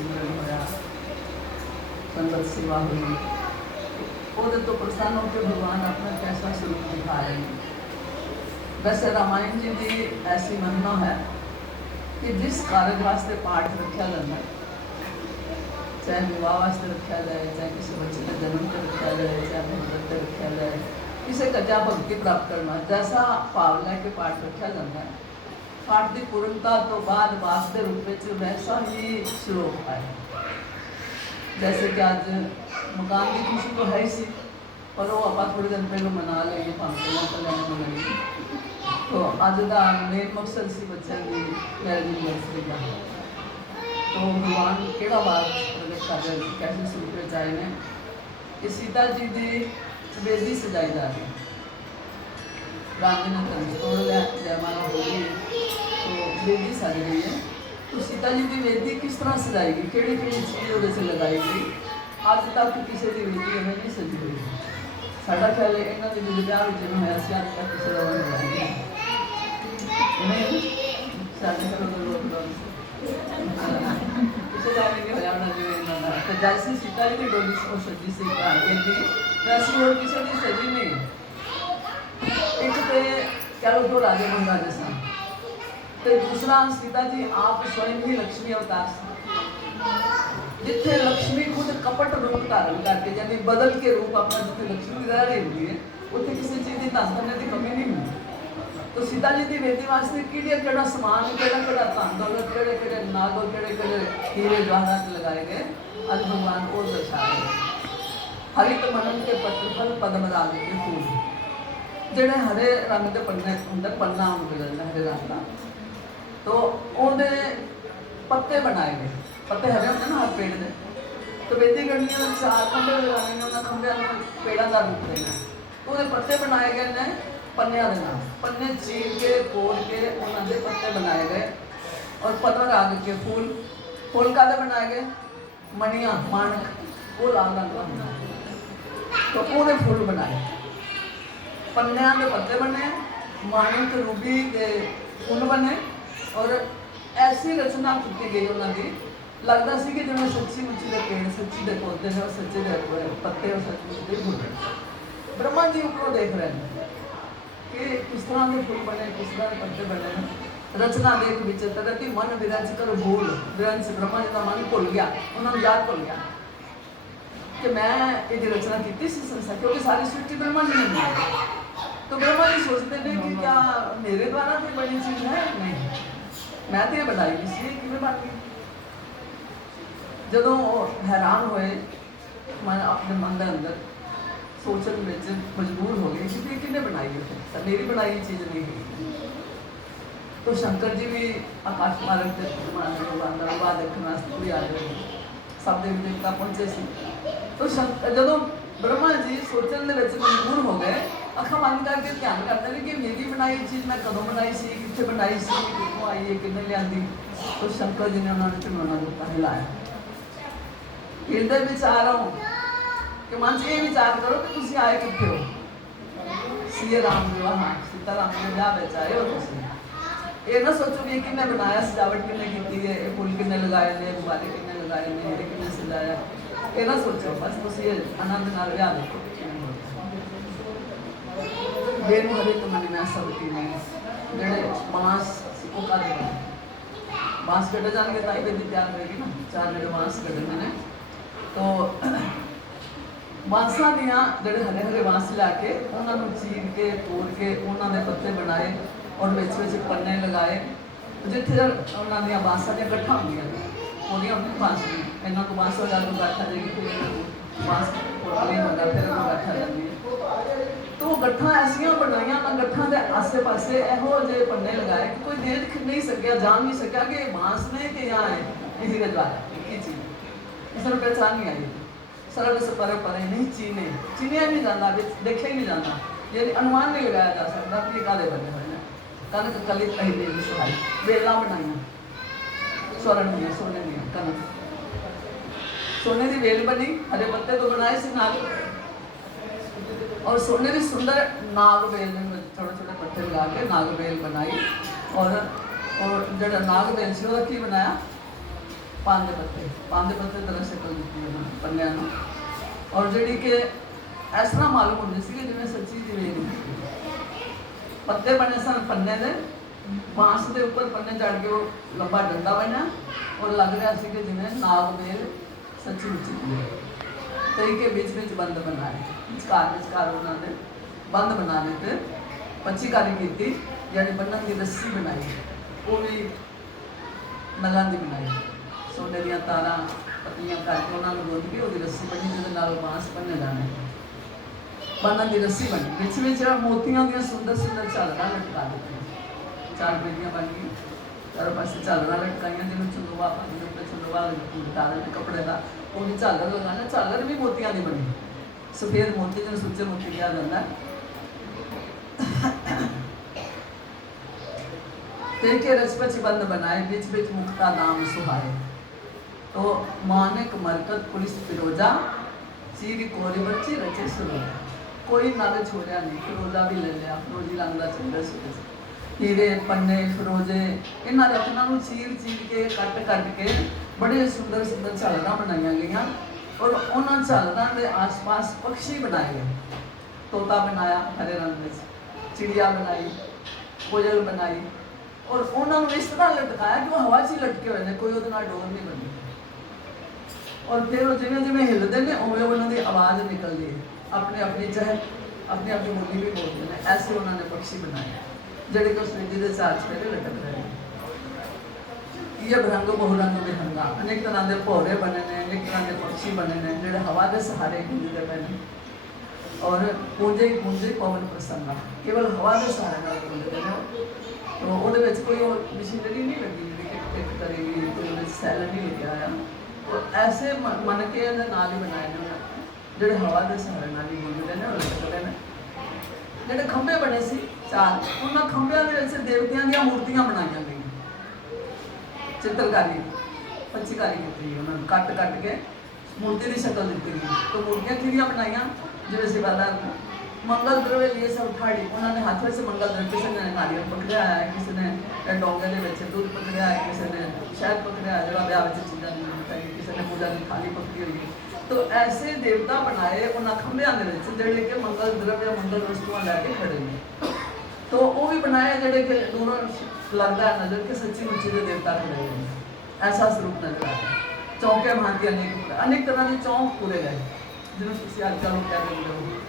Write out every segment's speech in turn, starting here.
सिमरन होया, संगत सेवा हुई, वो तो प्रसन्न होकर भगवान अपना कैसा स्वरूप दिखा रहे हैं। वैसे रामायण जी की ऐसी महिमा है कि जिस कारज वास्ते पाठ रखा जाता है, चाहे विवाह वास्ते रखा जाए, चाहे किसी बच्चे के जन्म पर रखा जाए, चाहे मृत पर रखा जाए, किसी का क्या भक्ति प्राप्त करना, जैसा भाव लैके पाठ रखा जाता है, पाठ की पूर्णता तो बाद वास्ते रूप में वैसा ही श्लोक है। जैसे कि आज मकान की खुशी तो है ही सी, पर वो आप थोड़े दिन पहले मना लेंगे, कल्याण मनाएंगे, तो अज का मेन मकसद सी बच्चों की मैरिज एनिवर्सरी का। तो भगवान केड़ा बात प्रगट कर रहे हैं, कैसे स्वरूप में आए हैं कि सीता जी की वेदी सजाई जा रही है। राम जी ने धनुष तोड़ लिया, जयमाला हो गई, तो वेदी सज गई है। तो सीता जी की वेदी किस तरह सजाएगी, केड़ी केड़ी चीज़ वो से लगाई गई, अज तक किसी की वेदी इवें नहीं सजी हुई। साडा ख्याल है इन्हों के जो ब्याह जिन्होंने होया सी, अज तक किसी का वो नहीं नहीं साढ़े किसी का नहीं होया होना जिवें इन्हों का। तो जैसे सीता जी की डोली सजी सी वेदी, वैसे होर किसी की सजी नहीं। एक तो कह लो दो राजे महाराजे सन, तो दूसरा सीता जी आप स्वयं ही लक्ष्मी अवतार से, जिथे लक्ष्मी खुद कपट रूप धारण करके यानी बदल के रूप अपना जिथे लक्ष्मी रह रही होती है, उत्थे किसी चीज़ की धन धन की कमी नहीं होती। तो सीता जी की वेदी वास्ते केड़ा समान, केड़ा धन दौलत, केड़े नाग और केड़े हीरे जवाहरात लगाए गए, अज भगवान को दर्शा रहे। हरित मनन के पत्र फल पद्म राग के फूल, जिहड़े हरे रंग के पन्ने होंदे, पन्ना मिलता हरे रंग का, तो उहदे पत्ते बनाए गए, पत्ते हरे होंदे ना हर पेड़ के, तो वेदी गढ़नियां चार खंभे लगाने, उन्होंने खंभे पेड़ों का रूप देना, तो उहदे पत्ते बनाए गए ने पन्नियां दे नाल, पन्ने चीर के कोड़ के उन्होंने पत्ते बनाए गए, और पद्म राग के फूल, फूल कादे बनाए गए, मणियां माणक वो लाल रंग का होंदा, तो पूरे फूल बनाए, पन्नियां के पत्ते बने, माणक रूबी के फूल बने, और ऐसी रचना की गई उन्होंने, लगता सी कि जिन्हें सच्ची मुच्ची के पेड़, सच्ची के पौधे ने, और सच्चे के पत्ते और सचमुच के फूल। ब्रह्मा जी ऊपरों देख रहे हैं कि किस तरह के फूल बने, किस तरह के पत्ते बने। रचना देख विचित्र रति मन विरंच कर भूल, विरंच ब्रह्मा जी का मन भुल गया, उन्होंने याद भुल गया कि मैं ये रचना की संसार, क्योंकि सारी सृष्टि ब्रह्मा जी ने बनाई। तो ब्रह्मा जी सोचते हैं कि क्या मेरे द्वारा तो बड़ी चीज है, नहीं मैं तो ये बनाई सी, किमें बन गई। जदों हैरान होए, मैं अपने मन के अंदर सोचने में मजबूर हो गए कि किने बनाई है, मेरी बनाई चीज़ नहीं है। तो शंकर जी भी आकाश मार्ग के भगवान का बाद रखने वास्ते कोई आ गए, सब देवी देवता पहुंचे सी। तो जदों ब्रह्मा जी सोचने में मजबूर हो गए, अखा बंद करके ध्यान करते हैं कि मेरी बनाई चीज़ मैं कदों बनाई सी, कित्थे बनाई सी, कितों आई है, किन्ने लियांदी। तो शंकर जी ने उन्होंने झुनोना दिता, हिलाया। हृदय विचारों कि मन से ये विचार करो कि तुम आए कितने हो, सीए राम विवाह, सीता राम के ब्याह में आए हो तुम। ये ना सोचो कि किन्ने बनाया, सजावट किन्ने की है, फुल किन्ने लगाए ने, गुब्बारे किन्ने लगाए ने, हिरे किन्ने सजाया, ये ना सोचो, बस तुम ये आनंद नाल ब्याह देखो। बेनू हरे तो मन में सबकी नहीं, जेडे बांस वो कर दे, बांस कटे जाएंगे ताई बेदी तैयार होगी ना, चार जेडे बांस कटने ने, तो बांसा दियाँ जेडे हरे हरे बांस लाके उन्होंने चीर के तोड़ के उन्होंने पत्ते बनाए और विच विच पन्ने लगाए, जिथे उन्होंने बांसा दी गट्ठा होंदियां ओदियां होंदियां बांस दी, इन्हों को बांस हो जाए गट्ठा जाएगी, फिर बांस नहीं होगा, फिर गट्ठा जाती है। तो वो गट्ठा ऐसिया बनाई, गट्ठा के आसे पासे यहो जे पन्ने लगाए कि कोई देख नहीं सकिया, जान नहीं सकिया कि बांस ने कि यहाँ है इसी के द्वारा एक ही चीज़, इसमें पहचान नहीं आई। सरल से पर नहीं चीने, चीनिया नहीं जाता, देखा ही नहीं जाता, यानी अनुमान नहीं लगाया जा सकता कि ये काले बने हुए हैं। कनक कलित अहिले सहाय बेला बनाई, स्वर्ण दियाँ, सोने दियाँ कनक, सोने की वेल बनी, हरे पत्ते तो बनाए से नाग, और सोने की सुंदर नाग बेल में छोटे छोटे पत्ते लगा के नाग बेल बनाई, और जो नाग बेल से की बनाया, पान के पत्ते तरह शक्ल दी उन्होंने पन्निया नूं। और जी कि इस तरह मालूम होती सी जिवें सच्ची जमीन पत्ते बने सन पन्ने के बांस के उपर पन्ने चढ़ के वो लंबा डंडा बना और लग रहा है कि जिवें नाग मेल सच्ची मुच्ची कई के बीच बंद बनाए विचकार उन्होंने बंद बना देते पच्चीकारी की यानी बन्नन की रस्सी बनाई वो भी नगां की बनाई सोने दियां तारां पतलियां करके उन्होंने गोद के वो रस्सी बनी जिहदे बांस बन्ने जाने बन्नन की रस्सी बनी बिच मोतियां दी सुंदर सुंदर झालरां लटका दी 4 बेटियां बन गई चारों पास झालर लटकाइया जिन्होंने चंदोवा चंदोवा लटका देते कपड़े का वो भी झालर लगाना झालर भी मोतियां की बनी सफेद मोती जिन्हें सुच्चे मोती कहा जाता है रचपच बंद बनाए बिच मुक्ता नाम सुहाए तो मानिक मरकत पुलिस फिरोजा चीरी कोरी बच्ची रचे सुरोजा कोई नाल छोड़िया नहीं फिरोजा भी ले लिया फिरोजी रंग का चंद्र सूरज हीरे पन्ने फिरोजे इन्होंने रत्नों को चीर के कट के बड़े सुंदर सुंदर झालर बनाई गई और उन्होंने झालरों के आस पास पक्षी बनाए गए तोता बनाया हरे रंग में चिड़िया बनाई कोयल बनाई और उन्होंने इस तरह लटकाया कि वो हवा च ही लटके हुए हैं कोई वो डोर नहीं बनी और फिर वो जिमें जिमें हिलते हैं उमें उन्होंने आवाज़ निकलती है अपनी अपनी चहल अपनी अपनी बोली भी बोलते हैं ऐसे उन्होंने पक्षी बनाए जड़े को सूर्य के चार चफेरे लटक रहे हैं ये भरंग बहुरंग बिहंगा अनेक तरह के भौरे बने ने अनेक तरह के पक्षी बने ने जोड़े हवा के सहारे गूंजते पे ने और गूंजे पवन प्रसंगा केवल हवा के सहारे गूंजते हैं तो वो कोई मशीनरी नहीं लगी जी करेगी कोई सैल नहीं लिखा आया तो ऐसे मन के नाल ही बनाए ने जोड़े हवा के सहारे नाल ही गूंजते हैं और लटकते हैं जोड़े खंभे बने सी 4 उन्होंने खंभिया देवतियों दी मूर्तियां बनाई गई चित्रकारी पच्चीकारी की उन्होंने कट के मूर्ति की शक्ल दी गई तो मूर्तियां किहदियां बनाई जिवें सेवादार मंगल द्रव्य लिए सब थाड़ी उन्होंने हाथ में से मंगल द्रव्य किसी ने नारियल पकड़िया है किसी ने डोंगे के दूध पकड़िया है किसी ने शहद पकड़िया है जो ब्याह चीज़ा नहीं बताई किसी ने पूजा की थाली पकड़ी हुई तो ऐसे देवता बनाए उन्होंने खंभिया जोड़े कि मंगल द्रव्य मंगल वस्तुआं लैके खड़े हैं तो वो भी बनाए जोड़े कि दूरों लगता है नजर कि सच्ची मुच्ची के देवता खड़े हैं ऐसा स्वरूप नजर आ रहा है चौंके भांति अनेक तरह के चौंक पूरे गए जिन्होंने अजकल लोग कहते हैं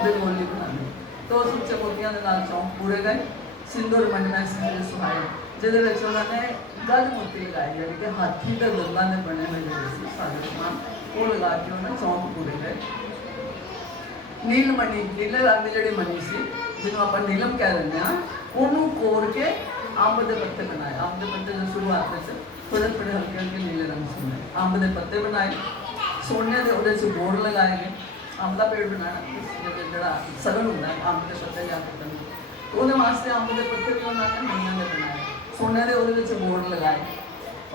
बोली बनाने तो सुच्चे मोतियों के नाल चौंक पूरे गए सिंदूर मंडना सहज सुहाए जिहदे विच उन्होंने गज मोती लगाए यानी कि हाथी के दंदां ने बने हुए जो सारे समान वो लगा के उन्होंने चौंक पूरे गए नीलमणि नीले रंग की जी मणि सी जिन्होंने आप नीलम कह दें उन्होंने कोर के अंब के पत्ते बनाए अंब के पत्ते जो शुरुआत में थोड़े थोड़े हल्के हल्के नीले रंग से बनाए अंब के पत्ते बनाए सोने के वो बोर लगाए गए अंब का पेड़ बनाना जो सगन होंगे अंब के पत्ते जाके तो वो वास्ते अंब के पत्ते भी उन्होंने मणिया के बनाए सोने के वो बोर लगाए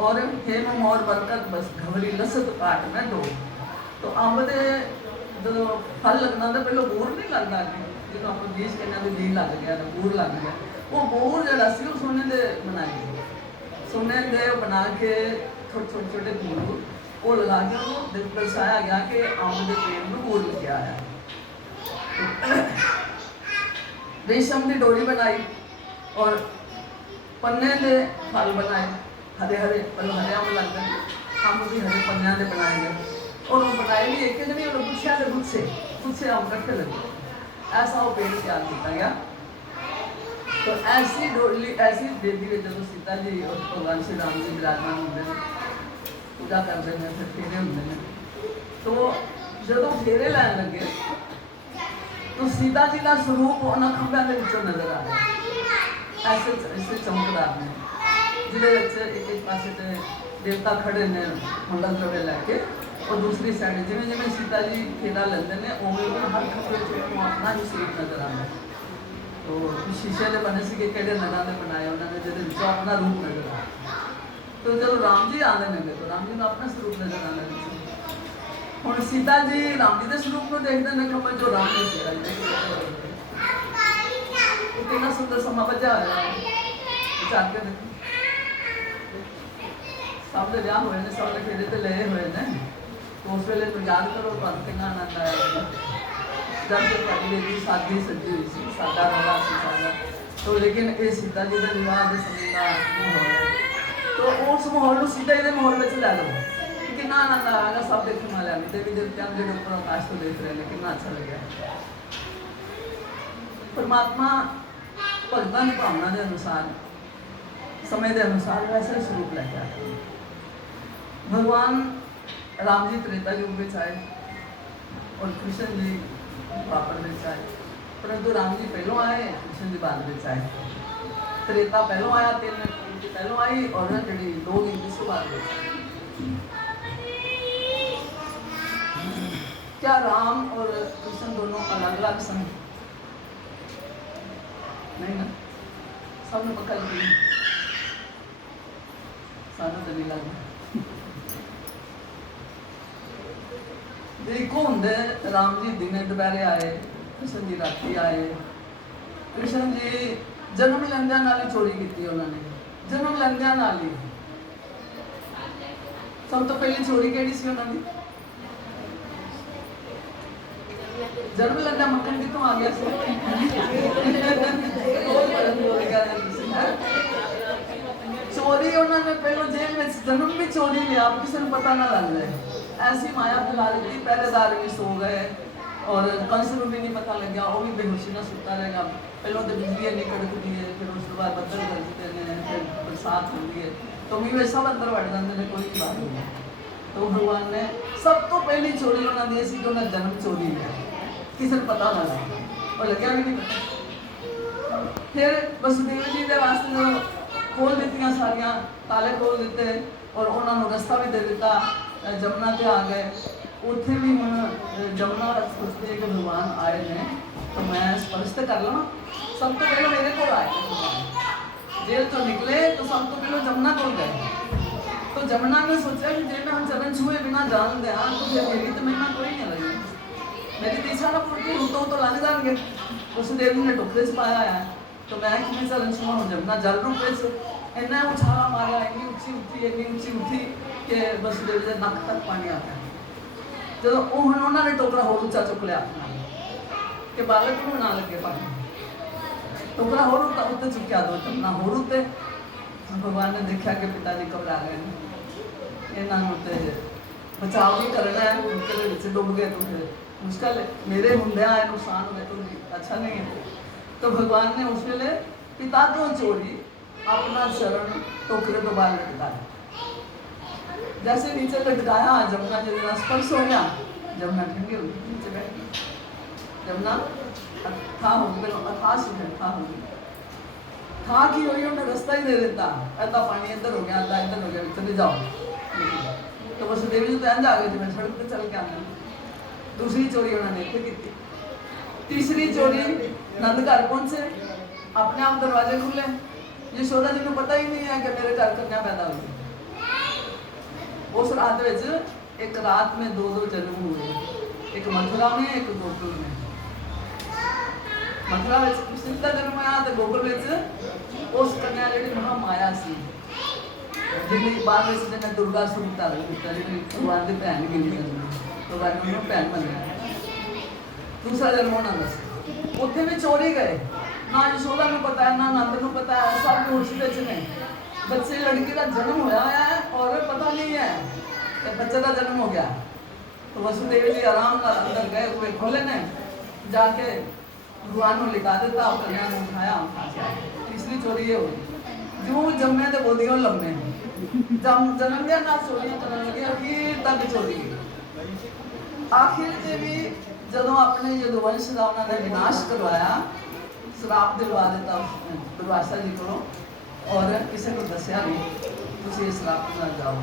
और हेम मोर बरकत बस घवरी लसत काट में दो तो अंब के जो फल लगना तो पहले बोर नहीं लगता जो आप बीज कहना भी बीज लग गया तो बोर लग गया वो बोर जरा सी सोने के बनाए गए सोने के बना के छोटे छोटे फूल वो लगा के दर्शाया गया कि अंब के पेड़ में बोर लग्या है रेशम की डोरी बनाई और पन्ने के फल बनाए हरे हरे पल हरे अंब लगते हैं अंब भी हरे पन्निया के बनाए गए और वो बनाए भी एक नहीं और गुच्छिया के गुच्छे अंब कट्ठे लगे ऐसा वो पेड़ तैयार किया गया तो ऐसी डोली ऐसी बेदी में जब सीता जी और भगवान श्री राम जी विराजमान होंगे हैं पूजा करते हैं फिर फेरे होंगे हैं तो जो फेरे लैन लगे तो सीता जी का स्वरूप उन्होंने खंभों के विचों नजर आ रहा है ऐसे चमकदार ने जिहदे एक पासे देवता खड़े ने मंगल द्रव्य लैके और दूसरी साइड जिमें जिमें सीता जी फेरा लेते हैं उमें हर खंभे अपना ही स्वरूप नजर आता है तो शीशे के बने से कि नगां ने बनाए उन्होंने जो अपना रूप नजर आया तो जब राम जी आते हैं तो राम जी को अपना स्वरूप नजर आना हम सीता जी राम जी के स्वरूप को देखते हैं खबर जो राम ने सीता जी कितना सुंदर समा बजा हो सब के विआह हुए हैं, सब ने फेरे तो लए हुए हैं। तो उस वेले तो याद करो तुहानू कितना आनंद आया होगा जब तक तुहाडी बेटी सादी सजी हुई सी, सादा रौला सी सादा। तो लेकिन ये सीता जी के विवाह के समय का माहौल है, तो उस माहौल को सीता जी के माहौल में लै लो कि कितना आनंद आएगा। सब देखने वाले भी देवी देवतियों के ऊपर आकाश तो देख रहे हैं, कितना अच्छा लगे। परमात्मा भगतों की भावना के अनुसार समय के अनुसार वैसा स्वरूप लैके आए। भगवान राम जी त्रेता युग में आए और कृष्ण जी द्वापर में आए, परंतु राम जी पहलों आए, कृष्ण जी बाद में आए। त्रेता पहलों आया, 3 गिनती पहलों आई और जी 2 गिनती उसको बाद में। क्या राम और कृष्ण दोनों अलग अलग सन? नहीं ना, सब में पक्का यकीन, सानू तो नहीं लगता। देखो होंगे राम जी दिने दोपहरे आए, कृष्ण जी राती आए। कृष्ण जी जन्म लैंदियां नाल ही चोरी की उन्होंने, जन्म लैंदियां नाल ही। सब तो पहली चोरी केड़ी सी उन्होंने? जन्म लैंदियां मक्खन कितों आ गया चोरी उन्होंने पहले जेल में जन्म भी चोरी लिया, किसी को पता ना लग जाए। ऐसी माया फैला दी, पहरेदार भी सो गए और कंस को भी नहीं पता लग गया, वो भी बेहोशी ना सुता रहेगा। पहले तो बिजली नहीं कड़कती है, फिर उसके बाद बदल गरजते हैं, फिर बरसात होती है, तो भी वे सब अंदर बढ़ जाते हैं, कोई बात नहीं। तो भगवान ने सब तो पहली चोरी उन्होंने दी सी कि उन्हें जन्म चोरी लिया, किसी को पता ना लगा और लग्या भी नहीं पता। फिर वसुदेव जी के वास्ते जो खोल दी सारिया ताले खोल दिते और उन्होंने रस्ता भी दे दिता, जमुना ते आ गए। उत्थे भी हम जमुना सोचते कि भगवान आए ने तो मैं स्पर्श तो कर लवा। सब तो पहले मेरे को आए, जेल तो निकले तो सब तो पहले जमुना को गए। तो जमुना ने सोचा कि जे मैं हम चरण छुए बिना जान दिया तो फिर मेरी तो महिमा कोई नहीं लगी, मेरी तो इच्छा ना पूरी हो तो लग जाएंगे। उस देवी ने टोकरे च पाया है तो मैं कितने चरण छुआ हूँ। जमुना जल रूप इन्ना उछाला मारा, इन्नी ऊँची उठी कि वसुदेव के नक तक पानी आ गया। जो उन्होंने टोकरा होर उच्चा चुक लिया कि बालक को ना लगे पानी, टोकरा होर उत्ते चुक्या, दो जमुना होर उत्ते। भगवान ने देखा कि पिता जी घबरा गए, इन्हों तो बचाव भी करना है, उनके डुब गए तो फिर मुश्किल मेरे होंदे नुकसान हुए तो अच्छा नहीं है। तो भगवान ने उस वेले पिता तो चोरी अपना शरण टोकरे तो बाहर लटका, जैसे नीचे लटकाया जमुना जब स्पर्श हो गया, जमुना ठंडी हो गई, नीचे बैठ गई। जमुना अथा हो गई, अथा से अथा हो गई, था की हुई उन्हें रास्ता ही दे देता, ऐसा पानी इधर हो गया, अद्धा इधर हो गया, चले जाओ। तो वसुदेव जी तो इंज आ गए थे, मैं सड़क पर चल के आना। दूसरी चोरी उन्होंने इतने की। तीसरी चोरी नंद घर पहुंचे, अपने आप दरवाजे खुले, यशोदा जी को पता ही नहीं है कि मेरे घर कन्या पैदा हुई। उस रात में एक रात में 2 जन्म हुए, एक मथुरा में एक गोकुल में। मथुरा में कृष्ण का जन्म आया तो गोकुल में उस कन्या जी महामाया सी जिन्हें बाद में जिन्हें दुर्गा स्वरूप धारण किया, जिन्हें भगवान की भैन गिनी तो भगवान भैन बन। दूसरा जन्म होना दस उत्थे भी चोरी गए, ना यशोदा को पता है ना नंद को पता है, सब होश विच ने। बच्चे लड़की का जन्म होया है और पता नहीं है कि बच्चे का जन्म हो गया। तो वसुदेव जी आराम से अंदर गए, हुए खोले ने जाके भगवान को लिखा देता और कन्या को उठाया। तीसरी चोरी ये हुई, जो जम्मे तो बोधियों लम्बे जन्म दिया ना चोरियां करने लगे, आखिर तक चोरी। आखिर से भी जदों अपने यदुवंश का उन्होंने विनाश करवाया, श्राप दिलवा दिता दुर्वासा जी को और किसी को दसिया नहीं, तुम इस श्राप न जाओ।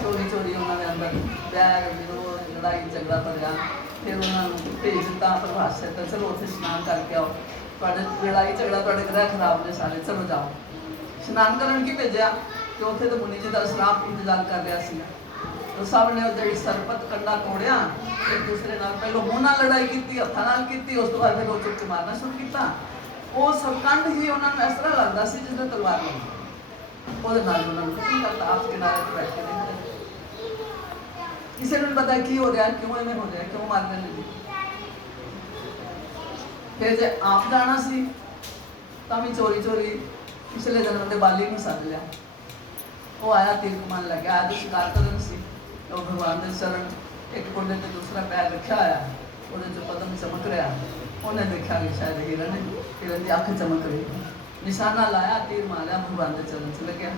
चोरी चोरी उन्होंने अंदर बैग विरोध लड़ाई झगड़ा भरया, फिर उन्होंने भेज दिता प्रभाषा तो चलो उत्थे स्नान करके आओ, लड़ाई झगड़ा तो ग्रह खराब ने सारे, चलो जाओ। स्नान करन की भेजा कि उत्थे तो मुनि जी का श्राप इंतजार कर रहा सी। तो सब ने जी सरपत कंडा तोड़िया, एक दूसरे नाल पहलो मुँह नाल लड़ाई की, हत्थां नाल की, उस तो बाद फिर वो चुप के मारना शुरू किया। वो सब कंड ही उन्होंने इस तरह लगता सी जिसमें तलवार लगी। ਉਹਦੇ ਨਾਲ ਉਹਨਾਂ ਨੂੰ ਖਤਮ ਕਰਤਾ, ਆਪ ਕਿਨਾਰੇ ਤੇ ਬੈਠ ਕੇ ਦੇਖਦੇ। ਕਿਸੇ ਨੂੰ ਪਤਾ ਕੀ ਹੋ ਰਿਹਾ, ਕਿਉਂ ਐਵੇਂ ਹੋ ਰਿਹਾ, ਕਿਉਂ ਮਾਰਨੇ ਲੱਗੇ। ਫਿਰ ਜੇ ਆਪ ਜਾਣਾ ਸੀ ਤਾਂ ਵੀ ਚੋਰੀ ਚੋਰੀ ਪਿਛਲੇ ਜਨਮ ਦੇ ਬਾਲੀ ਨੂੰ ਸੱਦ ਲਿਆ। ਉਹ ਆਇਆ, ਤੀਰ ਕਮਾਨ ਲੱਗਿਆ, ਆਇਆ ਤਾਂ ਸ਼ਿਕਾਰ ਕਰਨ ਸੀ। ਉਹ ਭਗਵਾਨ ਦੇ ਚਰਨ ਇੱਕ ਕੋਨੇ ਤੇ ਦੂਸਰਾ ਪੈਰ ਰੱਖਿਆ ਹੋਇਆ, ਉਹਦੇ 'ਚ ਪਦਮ ਚਮਕ ਰਿਹਾ। ਉਹਨੇ ਦੇਖਿਆ ਕਿ ਸ਼ਾਇਦ ਹਿਰਨ ਹੈ, ਹਿਰਨ ਦੀ ਅੱਖ ਚਮਕ ਰਹੀ। ਨਿਸ਼ਾਨਾ ਲਾਇਆ, ਤੀਰ ਮਾਰਿਆ, ਭਗਵਾਨ ਦੇ ਚਰਨ 'ਚ ਲੱਗਿਆ।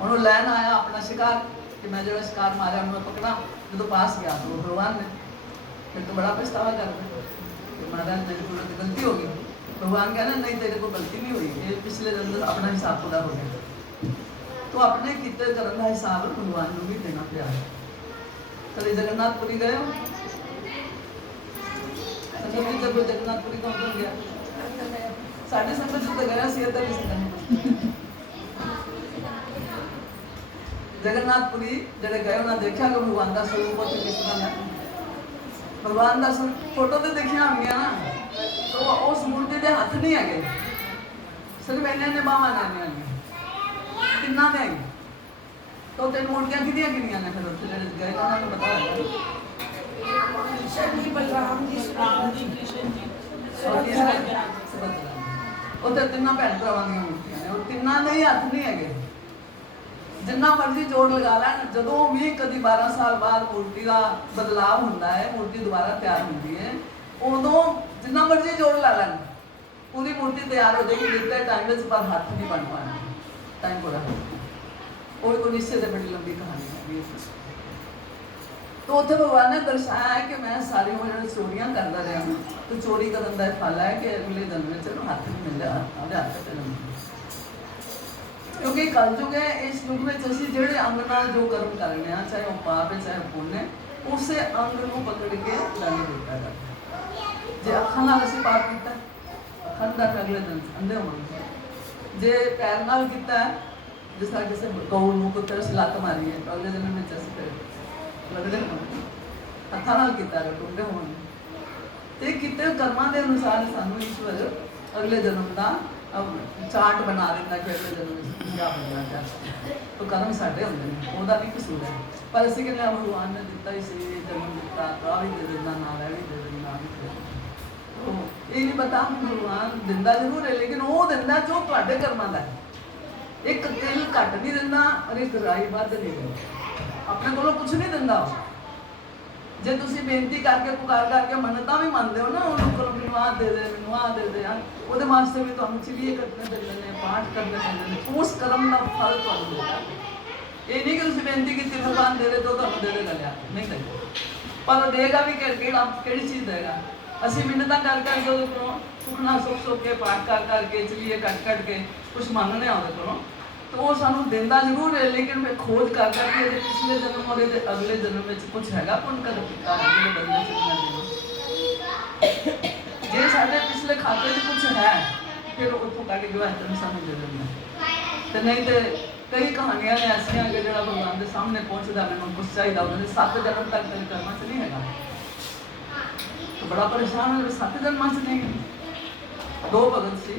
ਹੁਣ ਉਹ ਲੈਣ ਆਇਆ ਆਪਣਾ ਸ਼ਿਕਾਰ ਕਿ ਮੈਂ ਜਿਹੜਾ ਸ਼ਿਕਾਰ ਮਾਰਿਆ ਉਹਨੂੰ ਪਕੜਾ। ਜਦੋਂ ਪਾਸ ਗਿਆ ਤਾਂ ਉਹ ਭਗਵਾਨ ਨੇ ਫਿਰ ਤਾਂ ਬੜਾ ਪਛਤਾਵਾ ਕਰਦਾ ਕਿ ਮਹਾਰਾਜ मेरे को गलती हो गई। भगवान कहना नहीं, तेरे को गलती नहीं हुई, ये पिछले जन्म अपना हिसाब पूरा हो गया। तो अपने किते कर्म का हिसाब भगवान को भी देना पिया। कभी जगन्नाथपुरी गए हो? जब जगन्नाथपुरी कौन कौन गया? साढ़े संगत तो गया सी, इधर भी संगत जगन्नाथपुरी ਜਿਹੜੇ ਗਏ ਉਹਨਾਂ ਦੇਖਿਆ ਕਿ ਭਗਵਾਨ ਦਾ ਸਰੂਪ ਉੱਥੇ ਕਿਸ ਤਰ੍ਹਾਂ ਹੈ। ਭਗਵਾਨ ਦਾ ਸਰੂਪ ਫੋਟੋ ਤੇ ਦੇਖਿਆ ਹੋਣਗੀਆਂ ਨਾ, तो उस मूर्ति के हथ नहीं है, सिर्फ इन्ने बावां ने तिना ने। तो तीन मूर्तियां किनिया किनिया ने फिर उत्थे जेह्ड़े गए उन्होंने पता है कृष्ण जी, बलराम जी, राम जी, कृष्ण जी, उत्थे तिना भैन भरावां दी मूर्तियां ने। तिना दे ही हथ नहीं है, जिन्ना मर्जी जोड़ लगा लैन, जदों भी कदी 12 साल बाद मूर्ति का बदलाव होंदा है, मूर्ति दोबारा तैयार होंदी है, उदों जिन्ना मर्जी जोड़ ला लैन पूरी मूर्ति तैयार हो जाएगी लिखते टाइम में, पर हाथ नहीं बन पाना टाइम पूरा। और तो निश्चय से बड़ी लंबी कहानी है। तो उत्थे भगवान ने दर्शाया है कि मैं सारी उम्र चोरियां करता रहा हूँ, तो चोरी करने का फल है कि अगले जन्म में चलो हाथ नहीं मिलता, हाथ जन्म। क्योंकि कलयुग है, इस युग में असीं जिहड़े अंग नाल जो कर्म करने हैं, चाहे वो पाप है चाहे पुण्य, उसे अंग को पकड़ के दंड देता है। जे अखां नाल असीं पाप कीता, अखां दा अगले दिन अंधे होवांगे। जे पैर नाल कीता, जिस तरह किसी गऊ नूं कुत्ते ने लत्त मारी है, तो अगले जन्म में असीं फिर लगदे होवांगे। हत्थां नाल कीता तो टुंडे होवांगे। ते कीते कर्मां दे अनुसार सानूं ईश्वर अगले जन्म दा चार्ट बना देता कि अगले जन्म में क्या बनना चाहता। तो कर्म साढ़े होंगे ने, ਉਹਦਾ नहीं कसूर है। पर असीं कहने भगवान ने दिता ही सी, जन्म दिता तो आ भी दे देना, नाल भी दे देना, तो ये नहीं पता भगवान दिंदा जरूर है, लेकिन वो दिंदा जो तुहाडे कर्मां दा है। एक तिल घट नहीं दिंदा और एक राई वध नहीं दिंदा, अपने कोलों कुछ नहीं दिंदा। जे तुसीं बेनती करके पुकार करके मन्नतां भी मंनदे हो ना, उन्होंने करो मैनूं आ दे दे, मैनूं आ दे दे, ਉਹਦੇ वास्ते भी तुहानूं चलीए करने पैंदे ने, पाठ करने पैंदे ने, उस कर्म का फल तुहानूं मिलदा। ये नहीं कि तुसीं बेनती कीती भगवान दे दे तो तुहानूं दे देगा, लिया नहीं देगा। पर देगा भी किहड़ी चीज़ देगा। असीं मिन्नतां कर करके ਉਹਦੇ ਕੋਲੋਂ सुखना सुख सुख के पाठ कर करके चलीए कट के कुछ मंगने ਉਹਦੇ ਕੋਲੋਂ, तो वो सानू देंदा जरूर है, लेकिन मैं खोज कर करके पिछले जन्म और अगले जन्म में कुछ हैगा पुण्य कर पिता है जो बंदे चलना जे साडे पिछले खाते में कुछ है, फिर उत्थों कट के वैसे सानू दे देंगे। तो नहीं तो कई कहानियां ने ऐसियां कि जो भगवान के सामने पहुँचता मैंने कुछ चाहिए, उन्होंने 7 जन्म तक तेरे कर्मा च नहीं है, तो बड़ा परेशान है। 7 जन्म च नहीं, 2 भगत से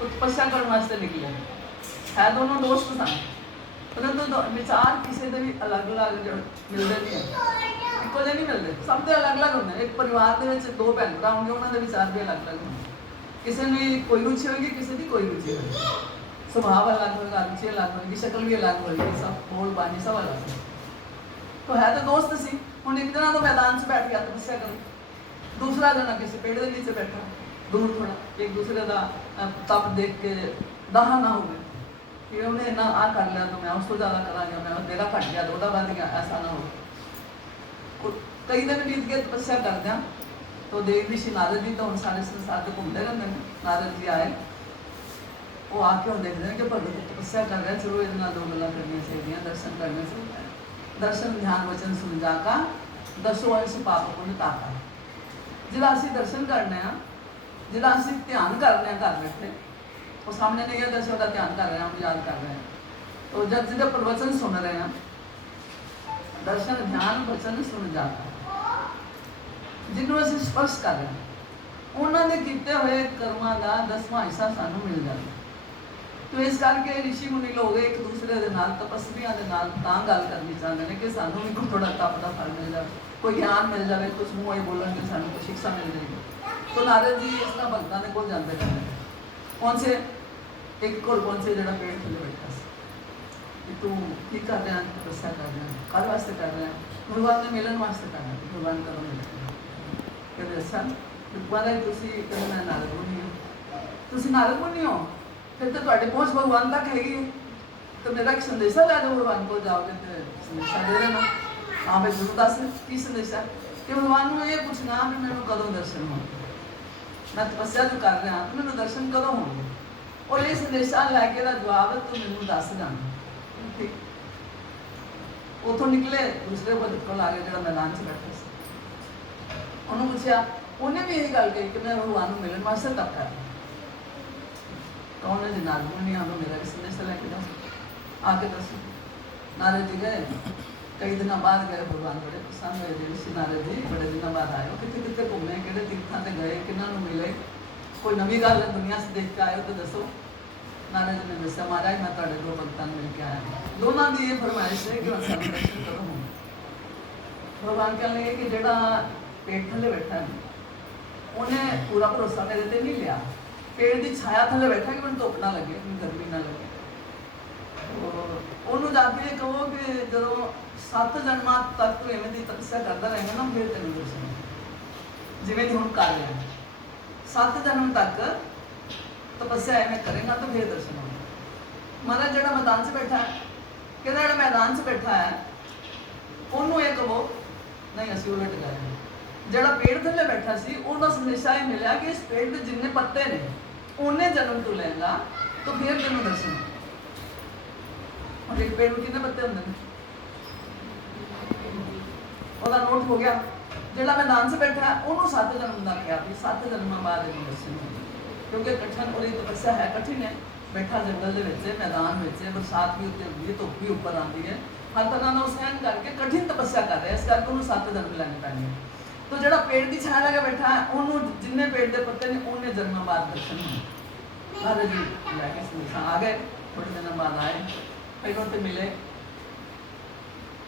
तपस्या करने वास्ते निकले है, दोनों दोस्त सन, परंतु विचार किसी के भी अलग अलग मिलते नहीं है, इको जे नहीं मिलते, सब के अलग अलग होंगे। एक परिवार के 2 भैन भरा होंगे, उन्होंने विचार भी अलग अलग होंगे। किसी ने कोई रुचि होगी, किसी की कोई रुचि होगी, स्वभाव अलग होगा, रुचि अलग होगी, शक्ल भी अलग होगी, सब बोल बानी सब अलग है। तो है तो दोस्त सी, हम एक जना तो मैदान से बैठ गया तपस्या कर, दूसरा जना किसी पेड़ के नीचे बैठा दूर थोड़ा, एक दूसरे का तप देख के दाह ना हो गए कि उन्हें इन्ना आ कर लिया तो मैं उस तो ज़्यादा करा गया, मैं मेरा घट गया तो वह बढ़ गया, ऐसा ना हो। कई दिन बीत गए तपस्या करद्या, तो देव ऋषि नारद जी तो हम सारे संसार के घूमते रहते हैं। नारद जी आए, वो आके हम देखते हैं कि भगत तपस्या कर रहे हैं, चलो ये 2 गल्लां करनी चाहिए, दर्शन करने से दर्शन ध्यान वचन सुन जाका दसो अंश पाप पुण्य ताका। जिहड़ा असीं दर्शन करने हैं, जिहड़ा असीं ध्यान करने घर बैठे, वो सामने नहीं है, दसों का ध्यान कर रहे हैं, हम याद कर रहे हैं। तो जब जिहदे प्रवचन सुन रहे हैं, दर्शन ध्यान वचन सुन जाता, जिन्होंं असीं स्पर्श कर रहे हैं, उन्होंने कीते हुए कर्मां दा 10वां हिस्सा सानूं मिल जाता। तो इस करके ऋषि मुनि लोग एक दूसरे के नाल तपस्वियों के नाल तां गल करनी चाहते हैं कि सानू भी कोई थोड़ा तप का फल मिल जाए, कोई ज्ञान मिल जाए, कुछ मूँह ही बोलन के सानू कोई शिक्षा मिल जाएगी। तो नारद जी इस तरह भगतां दे कोल जाते रहते कौन से एक कोल पहुंचे जो पेड़ थले बैठा कि तू की कर रहा है, तपस्या कर रहा है, कल वास्ते कर रहा है, भगवान ने मिलन वास्ते कर रहा है, भगवान कदों मिलना कहते अच्छा महाराज तुसी कहते मैं नारद मुनि हूँ, तुसी नारद मुनि हो फिर तो तुहाडी पहुँच भगवान तक हैगी, तो मेरा एक संदेशा लै दो, भगवान को जाओगे तो संदेशा दे देना। हाँ भाई गुरु दस की संदेशा कि भगवान को ये पूछना भी मैंने कदों दर्शन हो, मैं तपस्या जो कर रहा तो मैंने दर्शन कदों होंगे, और ये संदेशा लैके का जवाब तो मैंने दस जाना। ठीक उतों निकले दूसरे भगत को आ गए जो मैदान से बैठे से उन्होंने पूछा, उन्हें भी यही गल कही कि मैं भगवान को मिलन वास्ते तप कर रहा कौन है जी नारद मुनि, हमें मेरा भी संदेशा लैके जाओ आके दसो। नारद जी गए, कई दिन बाद गए, भगवान बड़े पसंद हुए ऋषि नारद जी बड़े दिन बाद आए, कितने कितने घूमे, कि तीर्थों से गए, किन्होंने मिले, कोई नवी गल दुनिया से देख के आए तो दसो। नारद जी ने दसा महाराज मैं तुहाडे दो भगतां मिल के आया, दोनों की ये फरमाइश है कि सानू दर्शन करो। भगवान कह लगे कि जो पेट थले बैठा है उन्हें पूरा भरोसा मेरे ते नहीं लिया, पेड़ की छाया थले बैठा कि मैं धुप ना लगे, गर्मी ना लगे, ਉਹਨੂੰ जाके कहो कि जो 7 जन्मां तक तू इवें दी तपस्या करता रहेगा ना फिर तेन दर्शन जिवें हुण कर रहा 7 जन्म तक तपस्या इवें करेगा तो फिर दर्शन होगा। महाराज जो मैदान से बैठा है कहता जो मैदान से बैठा है उन्होंने ये कहो नहीं असीं उलट गए, जो पेड़ थले बैठा सी उन्होंने संदेशा ये मिला कि इस पेड़ के जिन्ने पत्ते ने उन्ने जन्म तू लेगा तो फिर तेन दर्शन। और एक पेड़ में कितने पत्ते होंगे ਉਹਦਾ नोट हो गया, जो मैदान से बैठा है उन्होंने 7 जन्म का क्या भी 7 जन्म बाद दर्शन क्योंकि कठिन और तपस्या है, कठिन है, बैठा जंगल के मैदान में बरसात भी उत्ते होती है, धुप भी उपर आती है, हर तरह का सहन करके कठिन तपस्या कर रहे हैं, इस करके उन्होंने 7 जन्म लैने पैने। तो जो पेड़ की छाया लगे बैठा है उन्होंने जिन्ने पेड़ के पत्ते ने उन्ने जन्म बाद दर्शन होने। महाराज जी लैके संदेशा आ गए, थोड़े दिन बाद आए, पहले तो मिले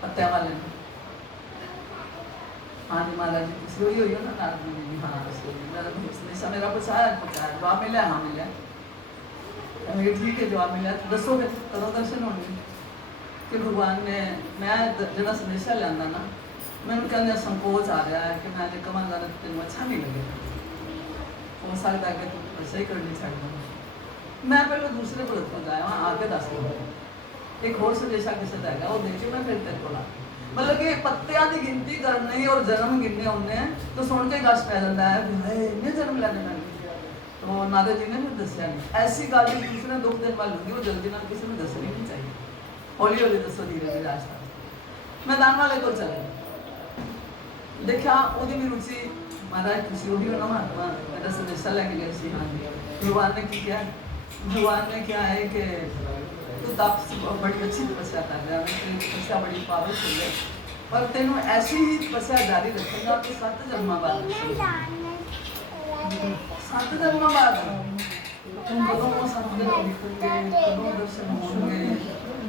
पत्तियां वाले ने, हाँ जी महाराज जी तुम वही हुई हो ना नारद मुनि जी, हाँ मेरा संदेशा मेरा पहुँचाया जवाब मिला, हाँ मिला, मेरी ठीक है जवाब मिला, दसो फिर कदों दर्शन होंगे। कि भगवान ने मैं जो संदेशा लिया ना मैंने कहने संकोच आ रहा है कि मैं जो कहांगा तो तेन अच्छा नहीं लगेगा, हो सकता है कि तू तपस्या ही करनी छड़ दे। मैं पहले दूसरे भगत को जाया वहाँ आके दस दो एक होर संदेशा किसी का है वो देखे मैं फिर तेरे को ला मतलब कि पत्तियां की गिनती करनी और जन्म गिनने होने तो सुन के गश पै जाता है इन्ने जन्म लेने पैंगे। तो नारद जी ने फिर दसिया नहीं, ऐसी गल दूसरे दुख दिन वाल होंगी वो जल्दी ना किसी ने दसनी नहीं चाहिए, हौली हौली दसो धीरे धीरे रास्ता। मैदान वाले को चले देखा वो भी रुचि महाराज तुम वही हो ना महात्मा मेरा संदेशा लैके गए सी। हाँ जी भगवान ने की किया, भगवान ने क्या है कि तू तप बड़ी अच्छी तपस्या कर रहा है, तेरी तपस्या बड़ी पावरफुल है पर तेन ऐसी ही तपस्या जारी रखेगा कि 7 जन्म बाद 7 जन्म बाद तुम कदों 7 जन्म निकलोगे, कदों दर्शन होंगे,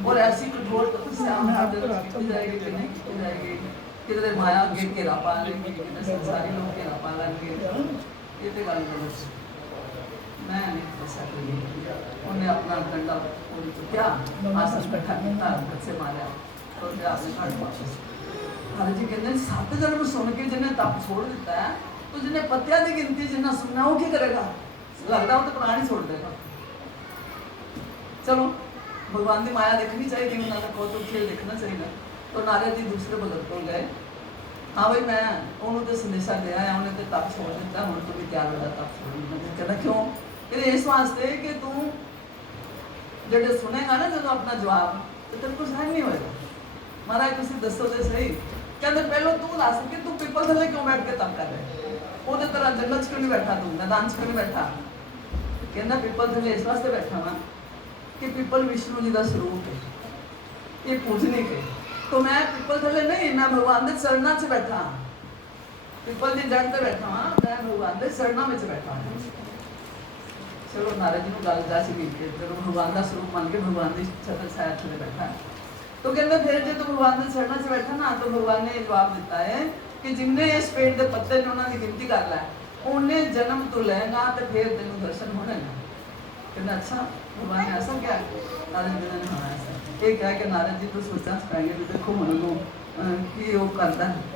और ऐसी कठोर तपस्या में आप की जाएगी कि नहीं की जाएगी, किधरे माया के घेरा पा लेंगे, किधरे संसारी लोग घेरा पा लेंगे, ये तो गल गलत। मैं नहीं तपस्या करी, उन्हें अपना डंडा चुक्या आसन बैठा किया बच्चे मारा तो आपने घर वापस। हर जी कहते 7 जन्म सुन के जिन्हें तप छोड़ दिता है तो जिन्हें पत्तियां की गिनती जिन्हें सुनना वो क्या करेगा, लगता वो तो प्राण ही छोड़ देगा। चलो भगवान की माया देखनी चाहिए, उन्होंने कौतुक खेल देखना चाहिए। तो नारद जी दूसरे भगत को गए, हाँ भाई मैं उन्होंने तो संदेशा दे आया, उन्हें तो तप छोड़ दिता, हूँ तो भी तैयार हो जाता तप छोड़। कहना क्यों, कहते इस वास्ते कि तू जो सुनेगा ना जो अपना जवाब तो तेरे को सहन नहीं होएगा। महाराज तुम दसो तो सही, कहते पहले तू दस कि तू पीपल थले क्यों बैठ के तप कर रहे, वो तरह जंगल क्यों नहीं बैठा, तू मैदान क्यों नहीं बैठा। कहना पीपल थले इस वास्ते बैठा वा कि पीपल विष्णु जी का स्वरूप है, ये पूजनिक है, तो मैं पीपल थले नहीं, मैं भगवान के चरणों से बैठा, पीपल की जड़ से बैठा वा, मैं भगवान के चरणों में बैठा। चलो नारद जी को गल दस गई कि चलो भगवान का स्वरूप मान के भगवान की छत्र छाया थले बैठा है। तो कहते फिर जो भगवान के चरणों से बैठा ना, तो भगवान ने जवाब दिता है कि जिन्हें इस पेड़ के पत्ते ने उन्होंने गिनती कर ला उन्हें जन्म तो लेगा तो फिर तेन दर्शन होने ना। कहना अच्छा भगवान ने ऐसा क्या? नारद जी ने हाँ ऐसा ये कह के नारद जी तो सोचा पाएंगे भी देखो मन की वो करता है।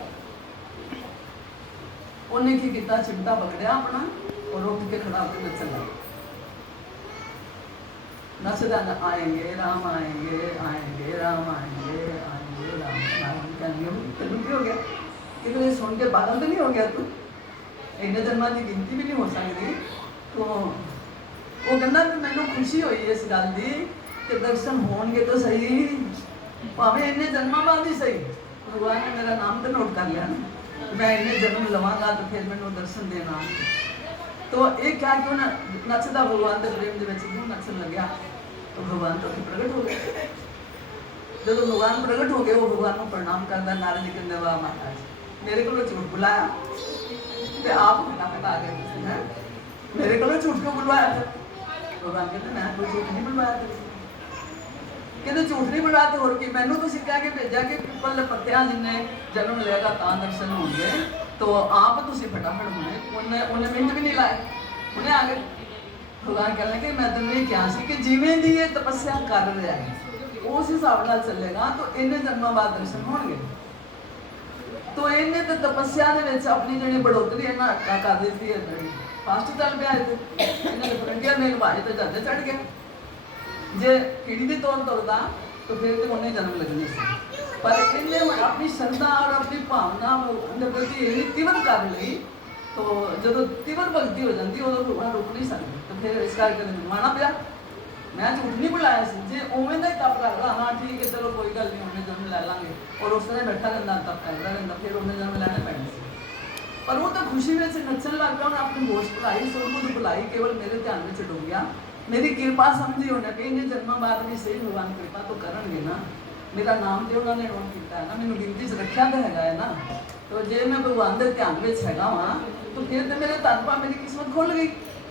उन्हें की किया, चिमटा पकड़िया अपना और उठ के खड़ा होकर नचन लगा। नचदा आएंगे राम आएंगे आएंगे राम आएंगे आएंगे राम। नारद जी कहने तेन की हो गया कि सुन के पागल तो नहीं हो गया तू? इन्ने जन्मां की गिनती भी नहीं हो सकती। तो वो कहना कि मैनू खुशी हुई इस गल की कि दर्शन होणगे तो सही, भावें इन्ने जन्मां बाद ही सही। भगवान ने मेरा नाम तो नोट कर लिया ना, मैं इन्हें जन्म लवांगा तो फिर मैंने दर्शन देना। तो एक क्या क्यों ना नचदा भगवान के प्रेम के क्यों नचन लग्या? तो भगवान तो प्रगट हो गए। जो भगवान प्रगट हो गए वो भगवान को प्रणाम करता। नारद जी कहते वाह महाराज मेरे को झूठ बुलाया तो आप फटाफट आ गए, मेरे को झूठ क्यों बुलवाया? भगवान कहते मैं कोई झूठ नहीं बुलवाया तेरे, कहते झूठ नहीं बुलवाया तो होर की मैनू तुसीं कह के भेजा कि पिपल दे पत्तियां जिन्हें जन्म लेगा तां दर्शन होंगे। तो आप तुसीं फटाफट होने उन्हें मिनट भी नहीं लाए, उन्हें आ गए। भगवान कह लगे मैं तेन ये कहा कि जिवें दी ये तपस्या कर रहा है उस हिसाब नाल चलेगा तो इन्हें जन्मों बाद दर्शन होंगे। तो इन्हें तो तपस्या अपनी जी बढ़ोतरी इन्हें हटका कर दी है, बड़ी फास्ट चल पाया। इन्हें फरंगिया मेरे भाई तो जहाजे चढ़ गया। जे कीड़ी के तौर तुरदा तो फिर तो उन्हें जन्म लगने से, पर इन्हें अपनी श्रद्धा और अपनी भावना के प्रति इन्नी तीव्र कर ली। तो जो तीव्र भगती हो जाती उदों भगवान रुक नहीं सकते। तो फिर इस करके माना पिया मैं झूठ नहीं बुलाया से जे उवें का ही तप करता हाँ ठीक है चलो कोई गल नहीं उन्हें जन्म लै लाँगे और उस तरह बैठा रहता तप करता रहता फिर उन्हें जन्म लैने पैने से। पर वो तो खुशी में नचन लग गया, उन्हें अपनी होश भुलाई सुरबुध भुलाई केवल मेरे ध्यान में डूब गया। मेरी कृपा समझी उन्हें कि इन्हें जन्मों बाद भी सही भगवान कृपा तो करनगे ना, मेरा नाम तो उन्होंने नोट किया है ना, मैंने गिनती च रखा तो है ना। तो जे मैं भगवान के ध्यान में हैगा वा तो फिर तो मेरे तन पा मेरी किस्मत खुल गई।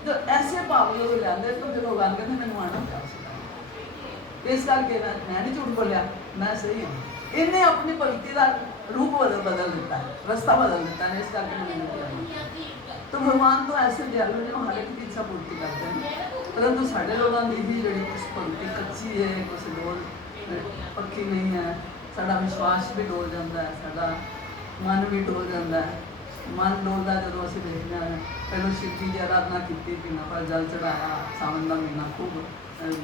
तो ऐसे भाव जो लिया तो फिर भगवान कहते मैंने आना क्या इस करके मैं नहीं झूठ बोलिया, मैं सही हूँ। इन्हें अपनी भगती का रूप बदल दिता है, रास्ता बदल दिता है, इस करके मैंने किया। तो भगवान तो ऐसे दयालु जो हर एक की इच्छा पूर्ति करते हैं, परंतु साढ़े लोगों की ही जी कुछ भगती कच्ची है, कुछ डोल पक्की नहीं है। साड़ा विश्वास भी डोल जाता है, साड़ा मन भी डोल जाता है। मन डोलता जो असं देखते हैं पहले शिव जी की आराधना की पीना पर जल चढ़ाया, सावन का महीना खूब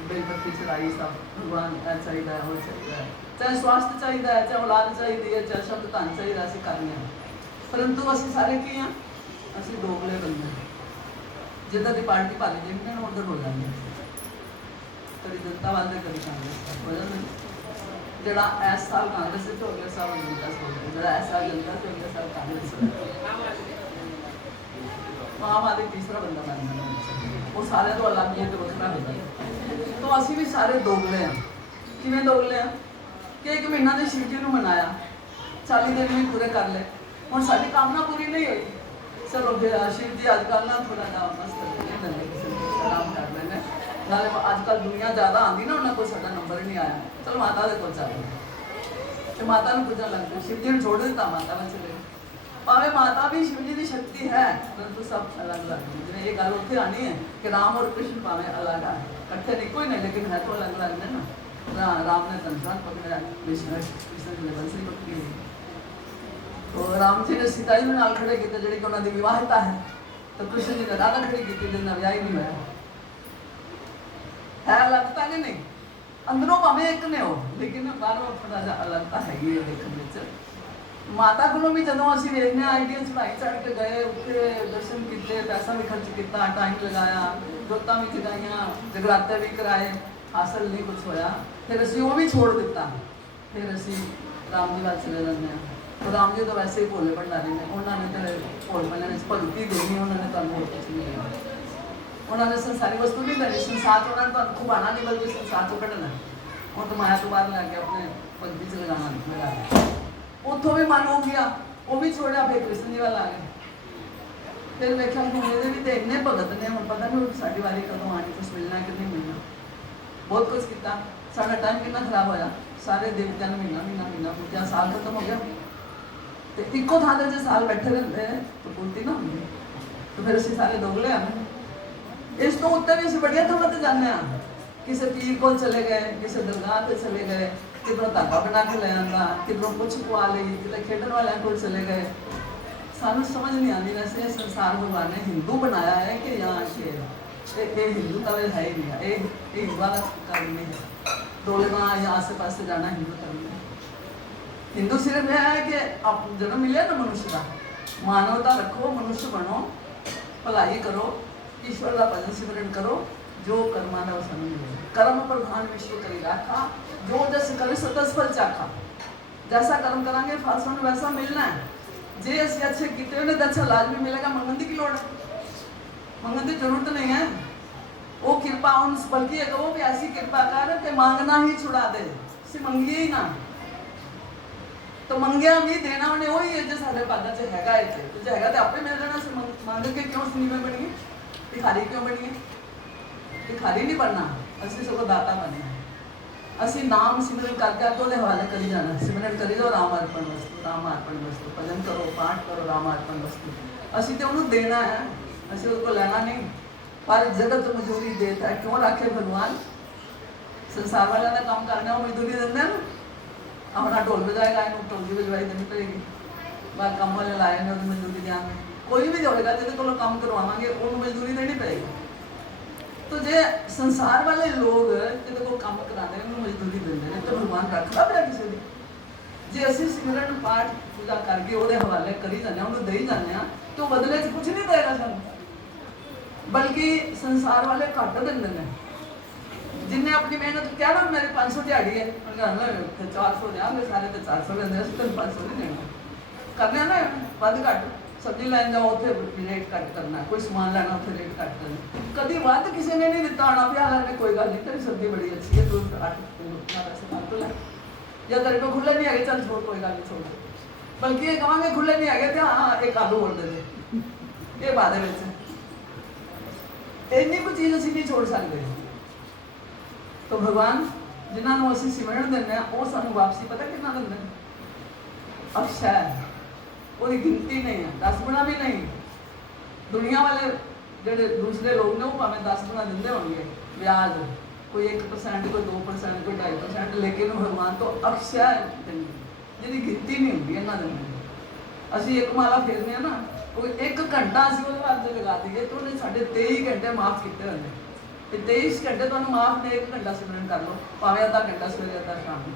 बेलपत्ती चढ़ाई, सब भगवान चाहिए वो चाहिए, चाहे स्वास्थ्य चाहिए है, चाहे औलाद चाहिए है, चाहे शब्द धन चाहिए असं करने हैं। परंतु असं सारे की हाँ असं डोगले बंदे जिदा की पार्टी भाली देखते हैं उधर हो जाते कभी जनता वाले कभी कांग्रेस हो जाते। जरा इस साल कांग्रेस हो गया सब जनता से हो गया, जरा इस साल जनता से हो गया सब कांग्रेस हो गया। आम आदमी तीसरा बंदा बन गया, वो सारे तो अलग ही तो वखरा होता है। तो असी भी सारे दोगले हैं। किमें दोगले हैं कि एक महीना तो शिव जी को मनाया, 40 दिन भी पूरे कर ले, हम साड़ी कामना पूरी नहीं हुई। चलो फिर शिव जी अजकल ना थोड़ा जा मस्त आराम कर लेने नाले अजकल दुनिया ज़्यादा आती ना उन्हें कोई साਡਾ नंबर ही नहीं आया, चलो माता के कोल चल तो माता ने पूछने लग गए। शिव जी ने छोड़ दिता, माता में चले। भावे माता भी शिव जी की शक्ति है परंतु सब अलग अलग है। जिन्हें ये गल उत्थे आनी है कि राम और कृष्ण भावे अलग है, कट्ठे नहीं कोई नहीं लेकिन है तो अलग अलग ने ना। राम ने धनुष पकड़ा, कृष्ण ने बंसरी पकड़ी। तो राम जी ने सीता जी नाल खड़े किए जी कि उन्होंने विवाहिता है, तो कृष्ण जी ने राधा खड़ी की जिन्हें विआह ही नहीं होया है। अलगता कि नहीं अंदरों भावें एक ने हो लेकिन बाहरों थोड़ा जा अलगता हैगी देखने। माता को भी जो असं वेखने आईडिया चढ़ाई चढ़ के गए, उत्थे दर्शन किए, पैसा भी खर्च किया, टाइम लगाया, जोतां भी जगाइया, जगराते भी कराए, हासिल नहीं कुछ होया। फिर असी वो भी छोड़ दिता, फिर असी राम जी वाल चले जाते हैं। तो राम जी तो वैसे ही भोले भंडारी ने, उन्होंने तो भोल भले भगती देनी, उन्होंने तुम होर कुछ नहीं देना, उन्होंने संसारी वस्तु नहीं देनी। संसार तो उन्होंने तुम खुबाना नहीं बल्कि संसार तो कढ़ना, वो तो माया तो बाहर लैके अपने भगती च लगाना लगा। उतों भी मन हो गया, वो भी छोड़ा, फिर कृष्ण जी वाल आ गए। फिर वेख्या कि ये भी तो इन्ने भगत ने, हम पता नहीं साड़ी वारी कदों आनी, कुछ मिलना कि नहीं मिलना। बहुत कुछ किया, सारा टाइम कितना खराब होया, सारे देवतियों ने महीना महीना महीना पूजा, साल खत्म हो गया। तो इको थां ते जे साल बैठे रहते हैं तो पूर्ति ना होंगी, तो फिर असीं सारे दोगले हैं। इस तो उत्ते भी असीं बड़िया थां ते जाने आ, किसी पीर को चले गए, किसी दरगाह ते चले गए, किधरों धागा बना के ले आंदा, किधरों कुछ पवा ली, किधर खेडन वाले को चले गए। सानू समझ नहीं आती वैसे संसार भगवान ने हिंदू बनाया है कि यहाँ के हिंदू का वे है ही नहीं है, ये हिंदुआ का कर्म नहीं है, डोलना या आसे पासे जाना हिंदू कर्म है। हिंदू सिर्फ यह है कि आप जन्म मिले ना मनुष्य का, मानवता रखो, मनुष्य बनो, भलाई करो, ईश्वर का भजन सिमरन करो, जो कर्मा ने वो सानू मिले। कर्म प्रधान विश्व करी राखा, जो जस करे सो तस फल चाखा। जैसा कर्म करांगे फल सानू वैसा मिलना है। जे असं अच्छे किए उन्हें तो अच्छा लाजमी मिलेगा, मंगन की लोड़ है, मंगन की जरूरत नहीं है। वो कृपा उन बल्कि कहो भी ऐसी कृपा कर के मांगना ही छुड़ा दे, से मंगिए ही ना। तो मंगिया भी देना उन्हें वही है जो साढ़े पादा च हैगा इतने, तो जो हैगा तो आपे मिल जाना। से मांग के क्यों नीवे बनिए, भिखारी क्यों बनिए? भिखारी नहीं बनना, असं सगों दाता बने। असी नाम सिमरन करके तो हवाले करी जाना, सिमरन करी जाओ राम अर्पण वस्तु, राम अर्पण वस्तु, भजन करो, पाठ करो, राम अर्पण वस्तु। असी तो उन्होंने देना है, असी उसको लेना नहीं। पर जगत मजदूरी देता है, क्यों रखे भगवान? संसार वाले का काम करना वो मजदूरी देते हैं ना, अपना ढोल बजाएगा, इन्होंने ढोल की बजवाई देनी पड़ेगी, बाहर काम वाले लाए ने उन्हें मजदूरी देंगे। कोई भी होगा जिसे को काम करवाएंगे उन्होंने मजदूरी देनी पड़ेगी। तो जे संसार वाले लोग जो को काम कराते हैं उन्होंने मजदूरी देंगे हैं, तो भगवान रखता पाया किसी ने? जे असी सिमरन पाठ पूजा करके वो हवाले करी जाने, उन्होंने दे जाने, तो बदले कुछ नहीं देगा सू, बल्कि संसार वाले घट देंगे हैं। जिन्हें अपनी मेहनत क्या ना मेरी 500 दिहाड़ी है, 400 देंगे, सारे तो 400 लेंगे, तेन 500 नहीं देना। करने ना वध घट, सब्जी लैन जाओ उ रेट घट करना, कोई समान लैना उ रेट घट करना। कभी वध किसी ने नहीं दिता आना भी हाल ने कोई गल नहीं, तेरी सब्जी बड़ी अच्छी है, तू 8 किलो पैसे कर तो लै, या तेरे को खुले नहीं है चल छोड़, कोई गल नहीं छोड़। बल्कि ये कहेंगे खुले नहीं है तो हाँ एक आलू बोल दे, ये बात है। इन्नी कोई चीज़ असीं नहीं छोड़ सकते। तो भगवान जिन्होंने असीं सिमरन देने वो सानू वापसी पता कितना देंगे? अक्षय, कोई गिनती नहीं है, 10 गुना भी नहीं। दुनिया वाले जो दूसरे लोग ने वो भावें 10 गुना देंगे होंगे ब्याज, कोई 1%, कोई 2%, कोई 2.5%, लेकिन भगवान तो अक्षय जिहदी गिनती नहीं होंगी इन्होंने देंगे। असीं एक माला फेरने ना, कोई 1 घंटा असीं उहदे वास्ते लगा दईए तो उन्हें साढ़े 23 घंटे माफ किए होंगे। 23 घंटे तो माफ ने 1 घंटा सिमरन कर लो, भावें आधा घंटा सवेरे आधा शाम को,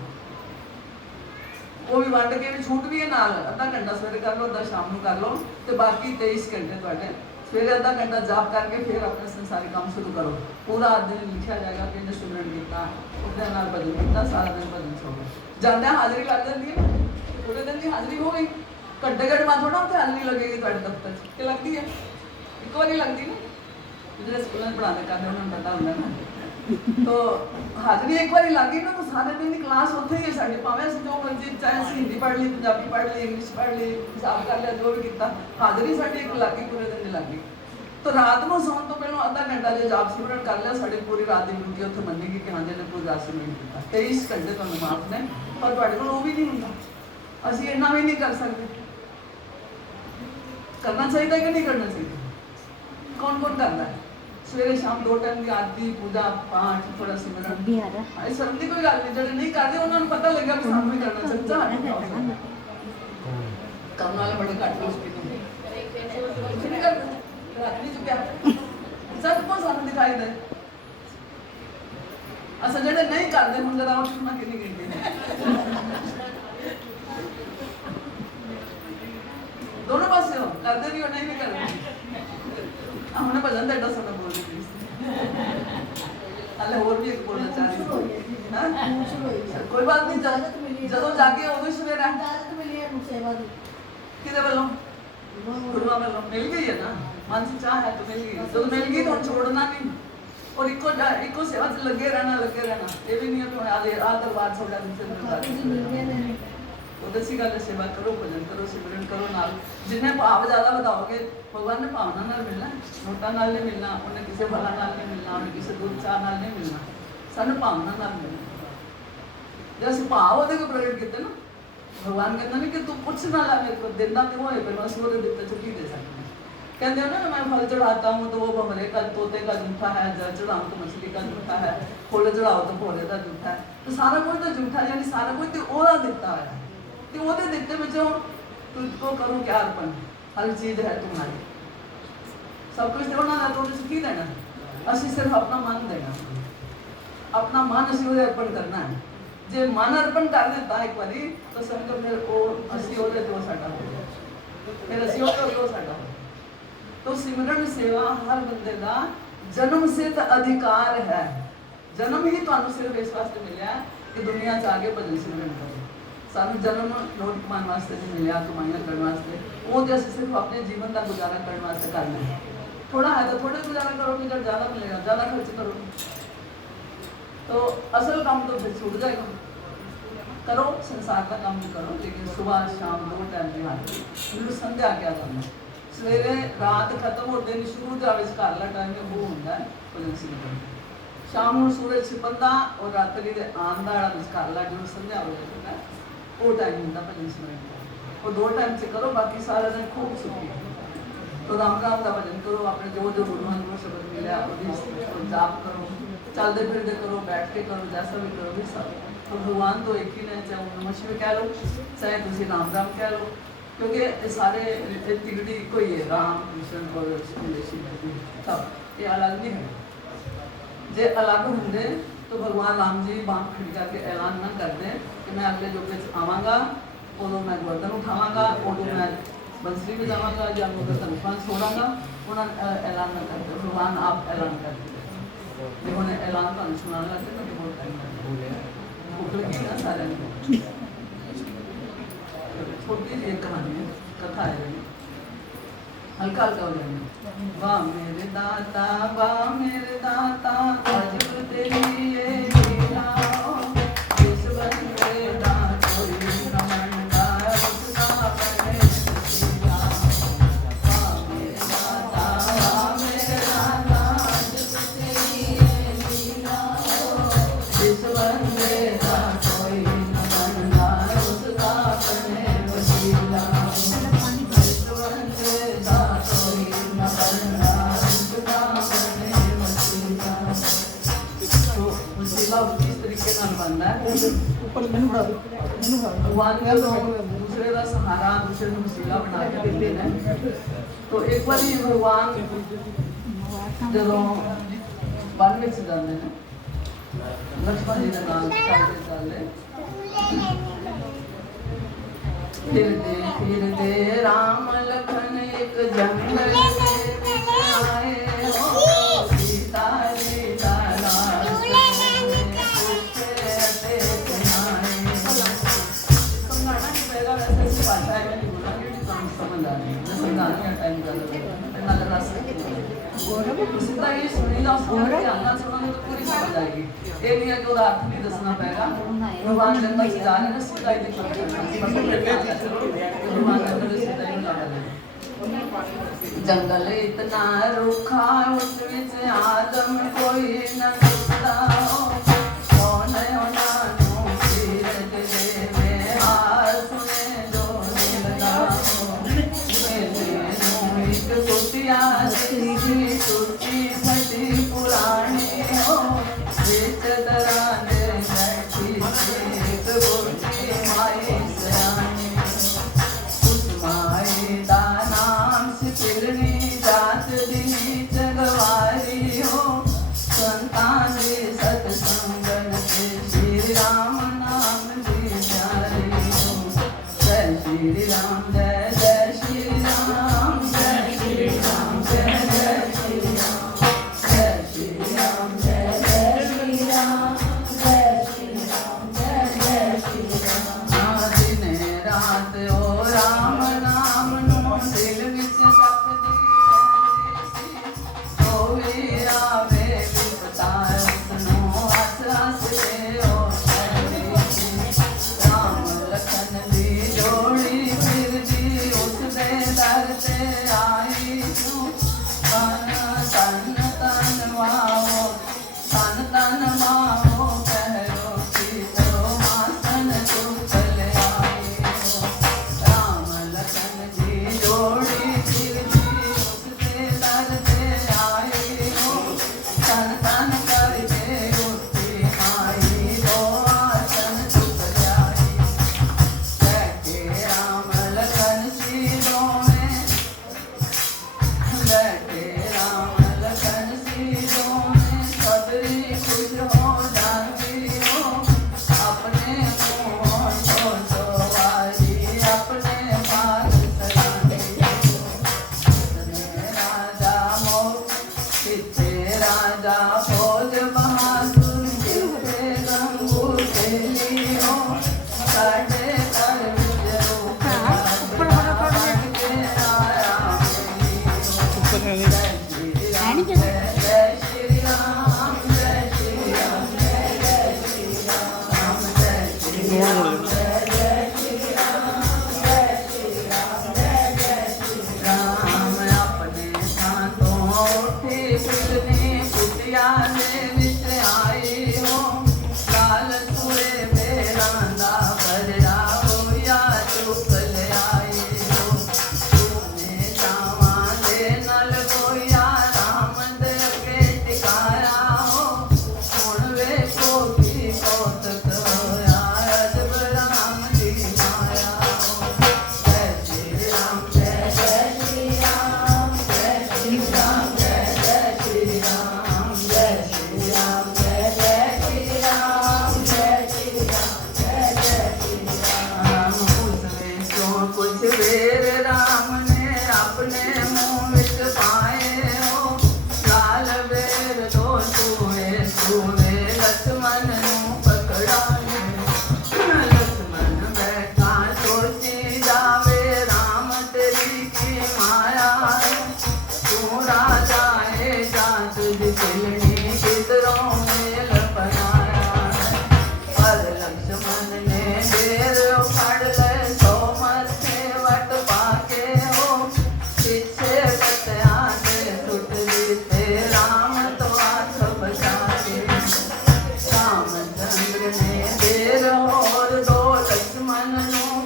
वो भी वंड के भी छूट भी है नाल, आधा घंटा सवेरे कर लो, आधा शाम को कर लो, तो बाकी 23 घंटे तुहाडे सवेरे आधा घंटा जाप करके फिर अपना संसारी काम शुरू करो। पूरा दिन लिखा जाएगा कि इन्हें सिमरन किया, उसके नाल भजन किया, सारा दिन भजन छोड़ो। जाते हाजिरी लग जाती है, पूरे दिन की हाजिरी हो गई, घंटे घंटे बाद थोड़ा उत्थे हाजिरी लगेगी तुहाडे दफ्तर च, कि लगती है? एक बार लगती ना, जो स्कूलों में पढ़ाते करते उन्होंने पता होंगे ना। तो हाजिरी एक बार लग गई ना, तो सारे दिन की क्लास उत्थे ही है साडी, भावें असीं जो मर्जी, चाहे असीं हिंदी पढ़ ली, पंजाबी पढ़ ली, इंग्लिश पढ़ ली, हिसाब कर लिया, जो भी किया, हाजिरी साडी एक लग गई, पूरे दिन की लग गई। तो रात को सौन तो पहले आधा घंटा जो जाप सिमरन कर लिया, साडी पूरी रात की ड्यूटी उत्थे मनेगी कि हाँ जी ने पूरी रात सिमरन किया। 23 घंटे तुहानूं माफ ने, पर तुहाडे कोल वो भी नहीं हुंदा, असीं इन्ना भी नहीं कर सकते। करना चाहिए कि नहीं करना चाहिए? कौन कौन करता है? सवेरे शाम 2 टाइम की आरती, पूजा पाठ, थोड़ा सिमरन, शर्म की कोई गल नहीं। जो नहीं करते उन्होंने पता लगा कि सानू भी करना चाहिए। करने वाले बड़े घट लोग कुछ नहीं करते, रात नहीं चुक्या सब को सानू दिखाई दे। अच्छा जो नहीं करते हम जरा उठना कि नहीं गिनती दोनों पासे हो, करते भी हो नहीं भी करते। हमने भजन तो एडा सोना बोल रही हाले होर भी एक बोलना चाह रही, कोई बात नहीं, जो जाके उदो सवेरे किदे वालों गुरुआ वालों मिल गई है ना, मन से चाह है तो मिल गई, जो मिल गई तो छोड़ना नहीं, और इको सेवा से लगे रहना, ये भी नहीं है तो आ दरबार छोड़ा दूसरे दरबार, वो दसी गल सेवा करो, भजन करो, सिमरन करो नाल जिन्ने भाव ज़्यादा बताओगे भगवान ने भावना नाल मिलना, नोटा नाल नहीं मिलना, उन्हें किसी फल नाल नहीं मिलना, उन्हें किसी दूध चाह नाल नहीं मिलना, सानू भावना नाल मिलना। जो असं भाव वो प्रगट किए ना, भगवान कहता नहीं कि तू कुछ ना ला मेरे को देना तो होए पर मैं सूर्य देवता चुकी दे सकते हैं। कहते हो ना मैं फल चढ़ाता हूँ तो वो भमरे का तोते का जूठा है, जल चढ़ाऊँ तो मछली का जूठा है, फुल चढ़ाओ तो भोले का जूठा है, तो सारा कुछ तो जूठा यानी सारा कुछ तो ओदा दिता है, तो ओदे दिते विचों तुझको करूँ क्या अर्पण, हर चीज़ है तुम्हारी, सब कुछ तो ना तो की देना, असि सिर्फ अपना मन देना, अपना मन असि ओदे अर्पण करना है। जे मन अर्पण कर देता एक बारी तो समझो फिर वो असि ओदे तो साडा हो गया, फिर असि ओदे तो साडा हो। तो सिमरन सेवा हर बंदे का जन्म सिद्ध अधिकार है। जन्म ही तुहानू सिर्फ इस वास्ते मिलया कि दुनिया च आके भजन सिमरन करो। सानू जन्म नोट कमाने वास्ते नहीं मिलया, कमाइयां करने वास्ते, वो तो असि सिर्फ अपने जीवन का गुजारा करने वास्ते करना है। थोड़ा है तो थोड़े गुजारा करोगे, जब ज़्यादा मिलेगा ज़्यादा खर्च करोगे तो असल काम तो फिर छूट जाएगा। करो संसार का काम भी करो, लेकिन सुबह शाम 2 टाइम की हाजरी, फिर संध्या क्या करना, सवेरे रात खत्म हो दिन शुरू का विचकारला टाइम वो होंगे भजन सिमरन, शाम को सूरज छिपंदा और रात्रि के आन का विचकारला जो संध्या हो जाता है वो टाइम होंगे भजन सिमरन का। वो 2 टाइम से करो, बाकी सारा दिन खूब सुखी तो राम राम का भजन करो, अपने जो जो गुरुआं को शब्द मिले वो जाप करो, चलते फिरते करो, बैठ के करो, जैसा भी करो भी सब तो भगवान तो एक ही ने, चाहे नमः शिवाय कह लो चाहे तुम राम राम कह लो, क्योंकि सारे तिगड़ी कोई है, राम कृष्ण और सब ये अलग नहीं है। जे अलग होंगे तो भगवान राम जी बांह खड़ी करके ऐलान ना करते कि मैं अगले युग में आवागा, उदों मैं गोवर्धन उठावागा, उदों मैं बंसरी बजावागा या मैं धनुष छोड़ागा, उन्होंने ऐलान ना करते, भगवान आप ऐलान करते उन्होंने ऐलान तो सुनाने लगे तो बहुत टाइम भूख लगी ना सारे छोटी सी एक कहानी है, कथा है, हल्का हल्का हो जाएंगे। वाह मेरे दाता अजब तेरी ये लीला, इस बंदे दा कोई न मंडा उसका बने सीला। वाह मेरे दाता अजब तेरी ये लीला, इस बंदे दा कोई न मंडा उसका बने वसीला। इस तरीके बनना है भगवान का दूसरे का सहारा, दूसरे को वसीला बना के देते हैं। तो एक बार भगवान जो वन में जाते हैं लक्ष्मण जी के नाम चलते फिरते राम लखन एक जंगल आए हो, सीता सीता ये सुनी ध्यान सुनोगे तो पूरी समझ आएगी, ये नहीं है कि अर्थ नहीं दसना पड़ेगा। भगवान जंगल से जा रहे हैं, सीता ही जंगल इतना रूखा उस विच आदम कोई न दिखता हो, कौन उन्होंने सीरत देवे हार सुने जो मिलता हो। एक कुटिया टूटी फटी पुरानी हो, बेच दराने बैठी एक बुढ़ी माई सयानी, उस माई दा नाम सिरनी जात दी जगवारी हो, संतान सत्संगन के श्री राम नाम दी प्यारी हो। जय श्री राम जय जय श्री राम, जय श्री राम जय जय श्री राम, जय श्री राम जय जय श्री राम, जय श्री राम जय जय श्री राम। दिन रात ओ राम नाम नो दिल विच जपदी रहंदी, होवे आवे विपता उसनो हस हस के ओ कहंदी। राम लखन दी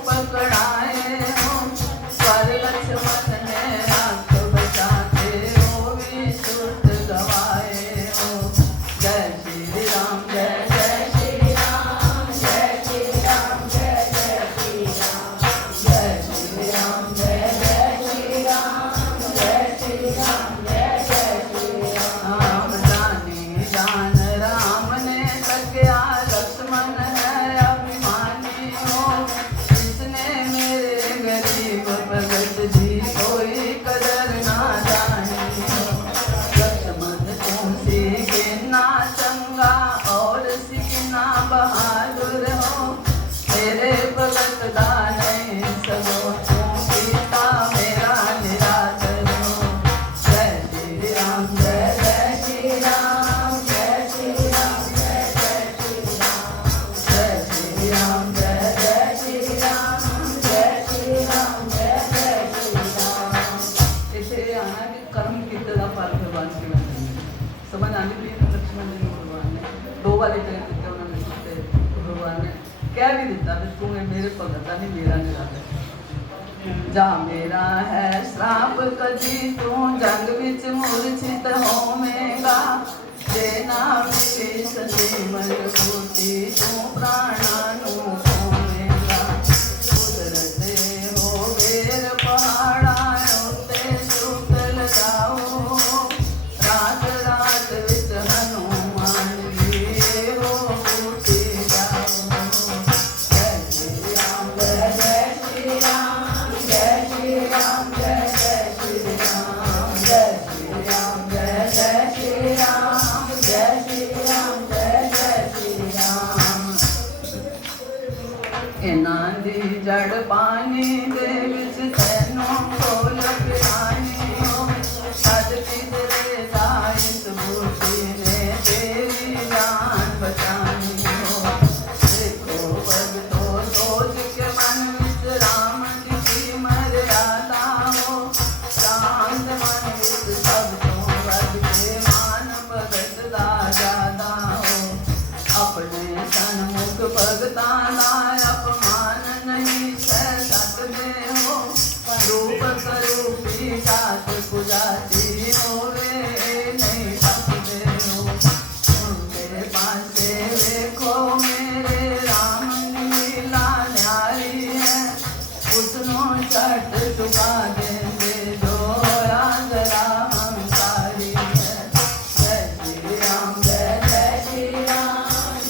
पकड़ाए हो, पर लक्ष्मण ने आंख बचाते हो भी सुत गवाए हो। जय श्री राम जय जय श्री राम, जय श्री राम जय जय श्री राम, जय श्री राम जय जय श्री राम, जय श्री राम जय जय श्री राम। जानी जान राम ने तकिया लक्ष्मण है अभिमानी हो, इसने मेरे गरीब भगत जी कोई कदर ना जानी हो। लक्ष्मण तुम सीखना चंगा और सीखना बहादुर हो, मेरे भगत का नहीं सगो तुम सीता मेरा निरादर हो। जय श्री राम जय जय श्री राम, जय श्री राम जय जय श्री राम, जय श्री राम जय जय श्री राम, जय श्री राम जय जय श्री राम। इसे आना कि कर्म कितने का फल भगवान के बंधन में समझ आने के लिए लक्ष्मण जी को भगवान ने दो बार इतने दिते उन्होंने दिते, तो भगवान ने कह भी दिता कि तू मेरे भगत नहीं मेरा निरादर। जा मेरा है श्राप कदी तू जंग विच मूर्छित होवेगा, देना मेरी संजीवन बूटी तू प्राणा नू खोवेगा। कुदरते हो वेर पहाड़ा उत्ते सुतल जाओ, रात रात विच हनुमान जी हो बूटी जाओ। जय श्री राम जय जय श्री राम, जय श्री राम जय जय श्री राम, जय श्री राम जय जय श्री राम, जय श्री राम जय जय श्री राम। इन्हां दी जड़ पानी दे विच तैनों खोल पिलानी हो, सद किधरे जाइस बूटी ने तेरी जान बचानी हो। देखो भगतो सोच के मन विच राम की मर्यादा हो, शांत मन विच सब तो वध के मान भगत दा ज्यादा हो। अपने सन्मुख भगतां दा अपमान नहीं सह सकदे हो, रूप करूपी जात पुजाती होवे नहीं सकदे हो। उनके पासे देखो मेरे राम लीला न्यारी है, उसनो चट चुका देंगे जो जरा हंकारी है। जय श्री राम जय जय श्री राम,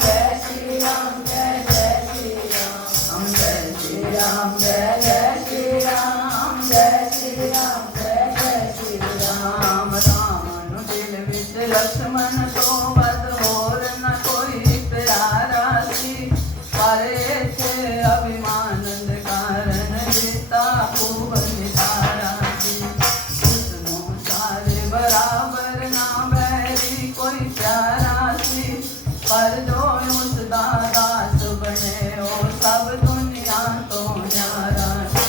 जय श्री राम जय जय श्री राम, जय श्री राम जय जय श्री राम, जय श्री राम जय जय श्री राम। राम दिल विच लक्ष्मण तो बद होर न कोई प्यारा सी, पर इथे अभिमान दे कारण दिता खूब निधारा सी। उसनो सारे बराबर ना बैरी कोई प्यारा सी, पर जो उसदा दास बने ओ सब दुनिया तो न्यारा सी।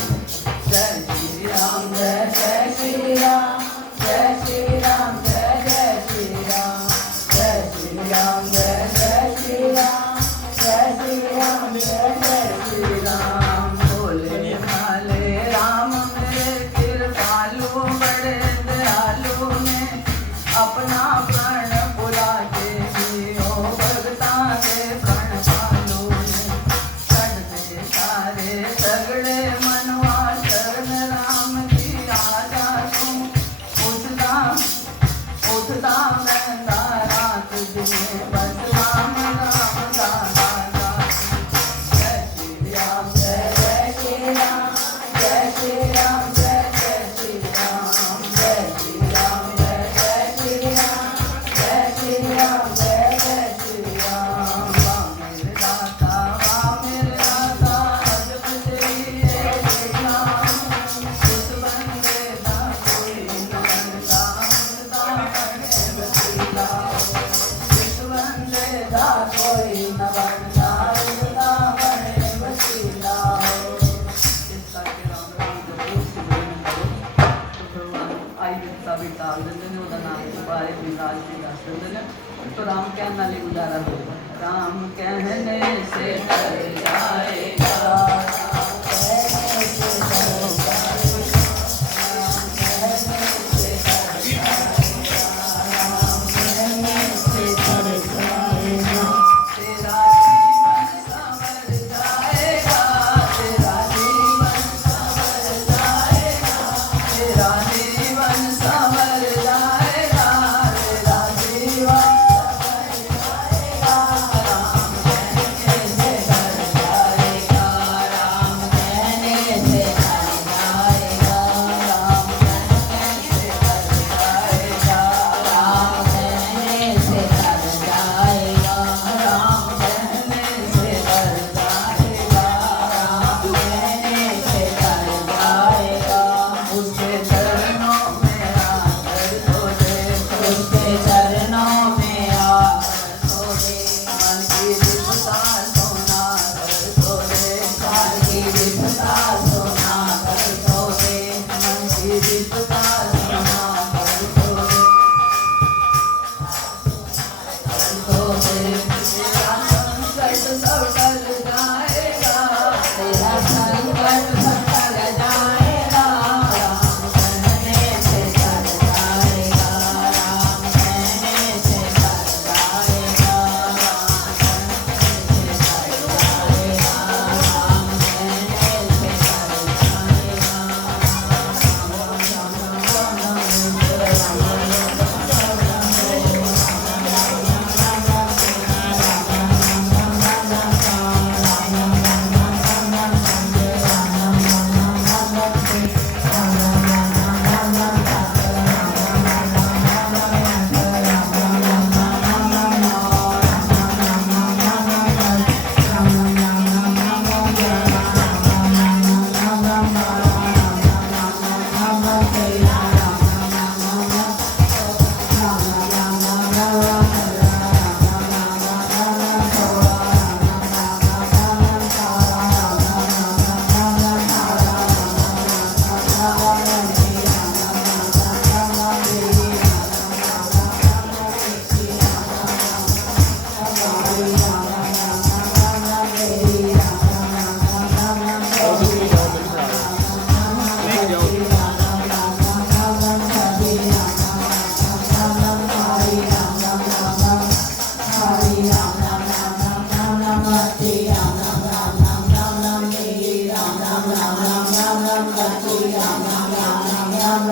जय श्री राम जय जय श्री राम, जय श्री राम जय जय श्री राम, जय श्री राम जय जय श्री राम, जय श्री राम जय जय श्री राम। भोले भाले राम मेरे कृपालु बड़े दयालु ने, अपना प्रण पुरा के भी ओ भगता के प्रण पालू ने। चढ़ते सारे सगड़े मनवा शरण राम की आजा तुम, उठता उठता महंगा रात दिन बस राम राम दादा गा। जय श्री राम जय जय श्री राम, जय श्री राम जय जय श्री राम, जय श्री राम जय जय श्री राम, जय श्री राम जय जय श्री राम। वाह मेरे दाता वाह मेरे दाता, अजब तेरी है लीला, उस बंदे दा कोई न बनता, उसदा बने वसीला। उस बंदे दा कोई न बनता, उसदा बने वसीला। इस करके राम राम जपो सिमरन करो, तो भगवान आई विपता भी टाल देंगे ने, ਉਹਦਾ ਨਾਮ ਦੁਬਾਰੇ ਵਿਰਾਜ ਵੀ ਦੱਸ ਦਿੰਦੇ ਨੇ। तो राम कहने वाली गुजारा होगा, राम कहने से कर जाएगा, राम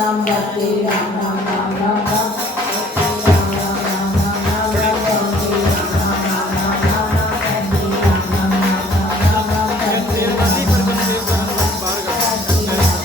राम राम राम राम राम राम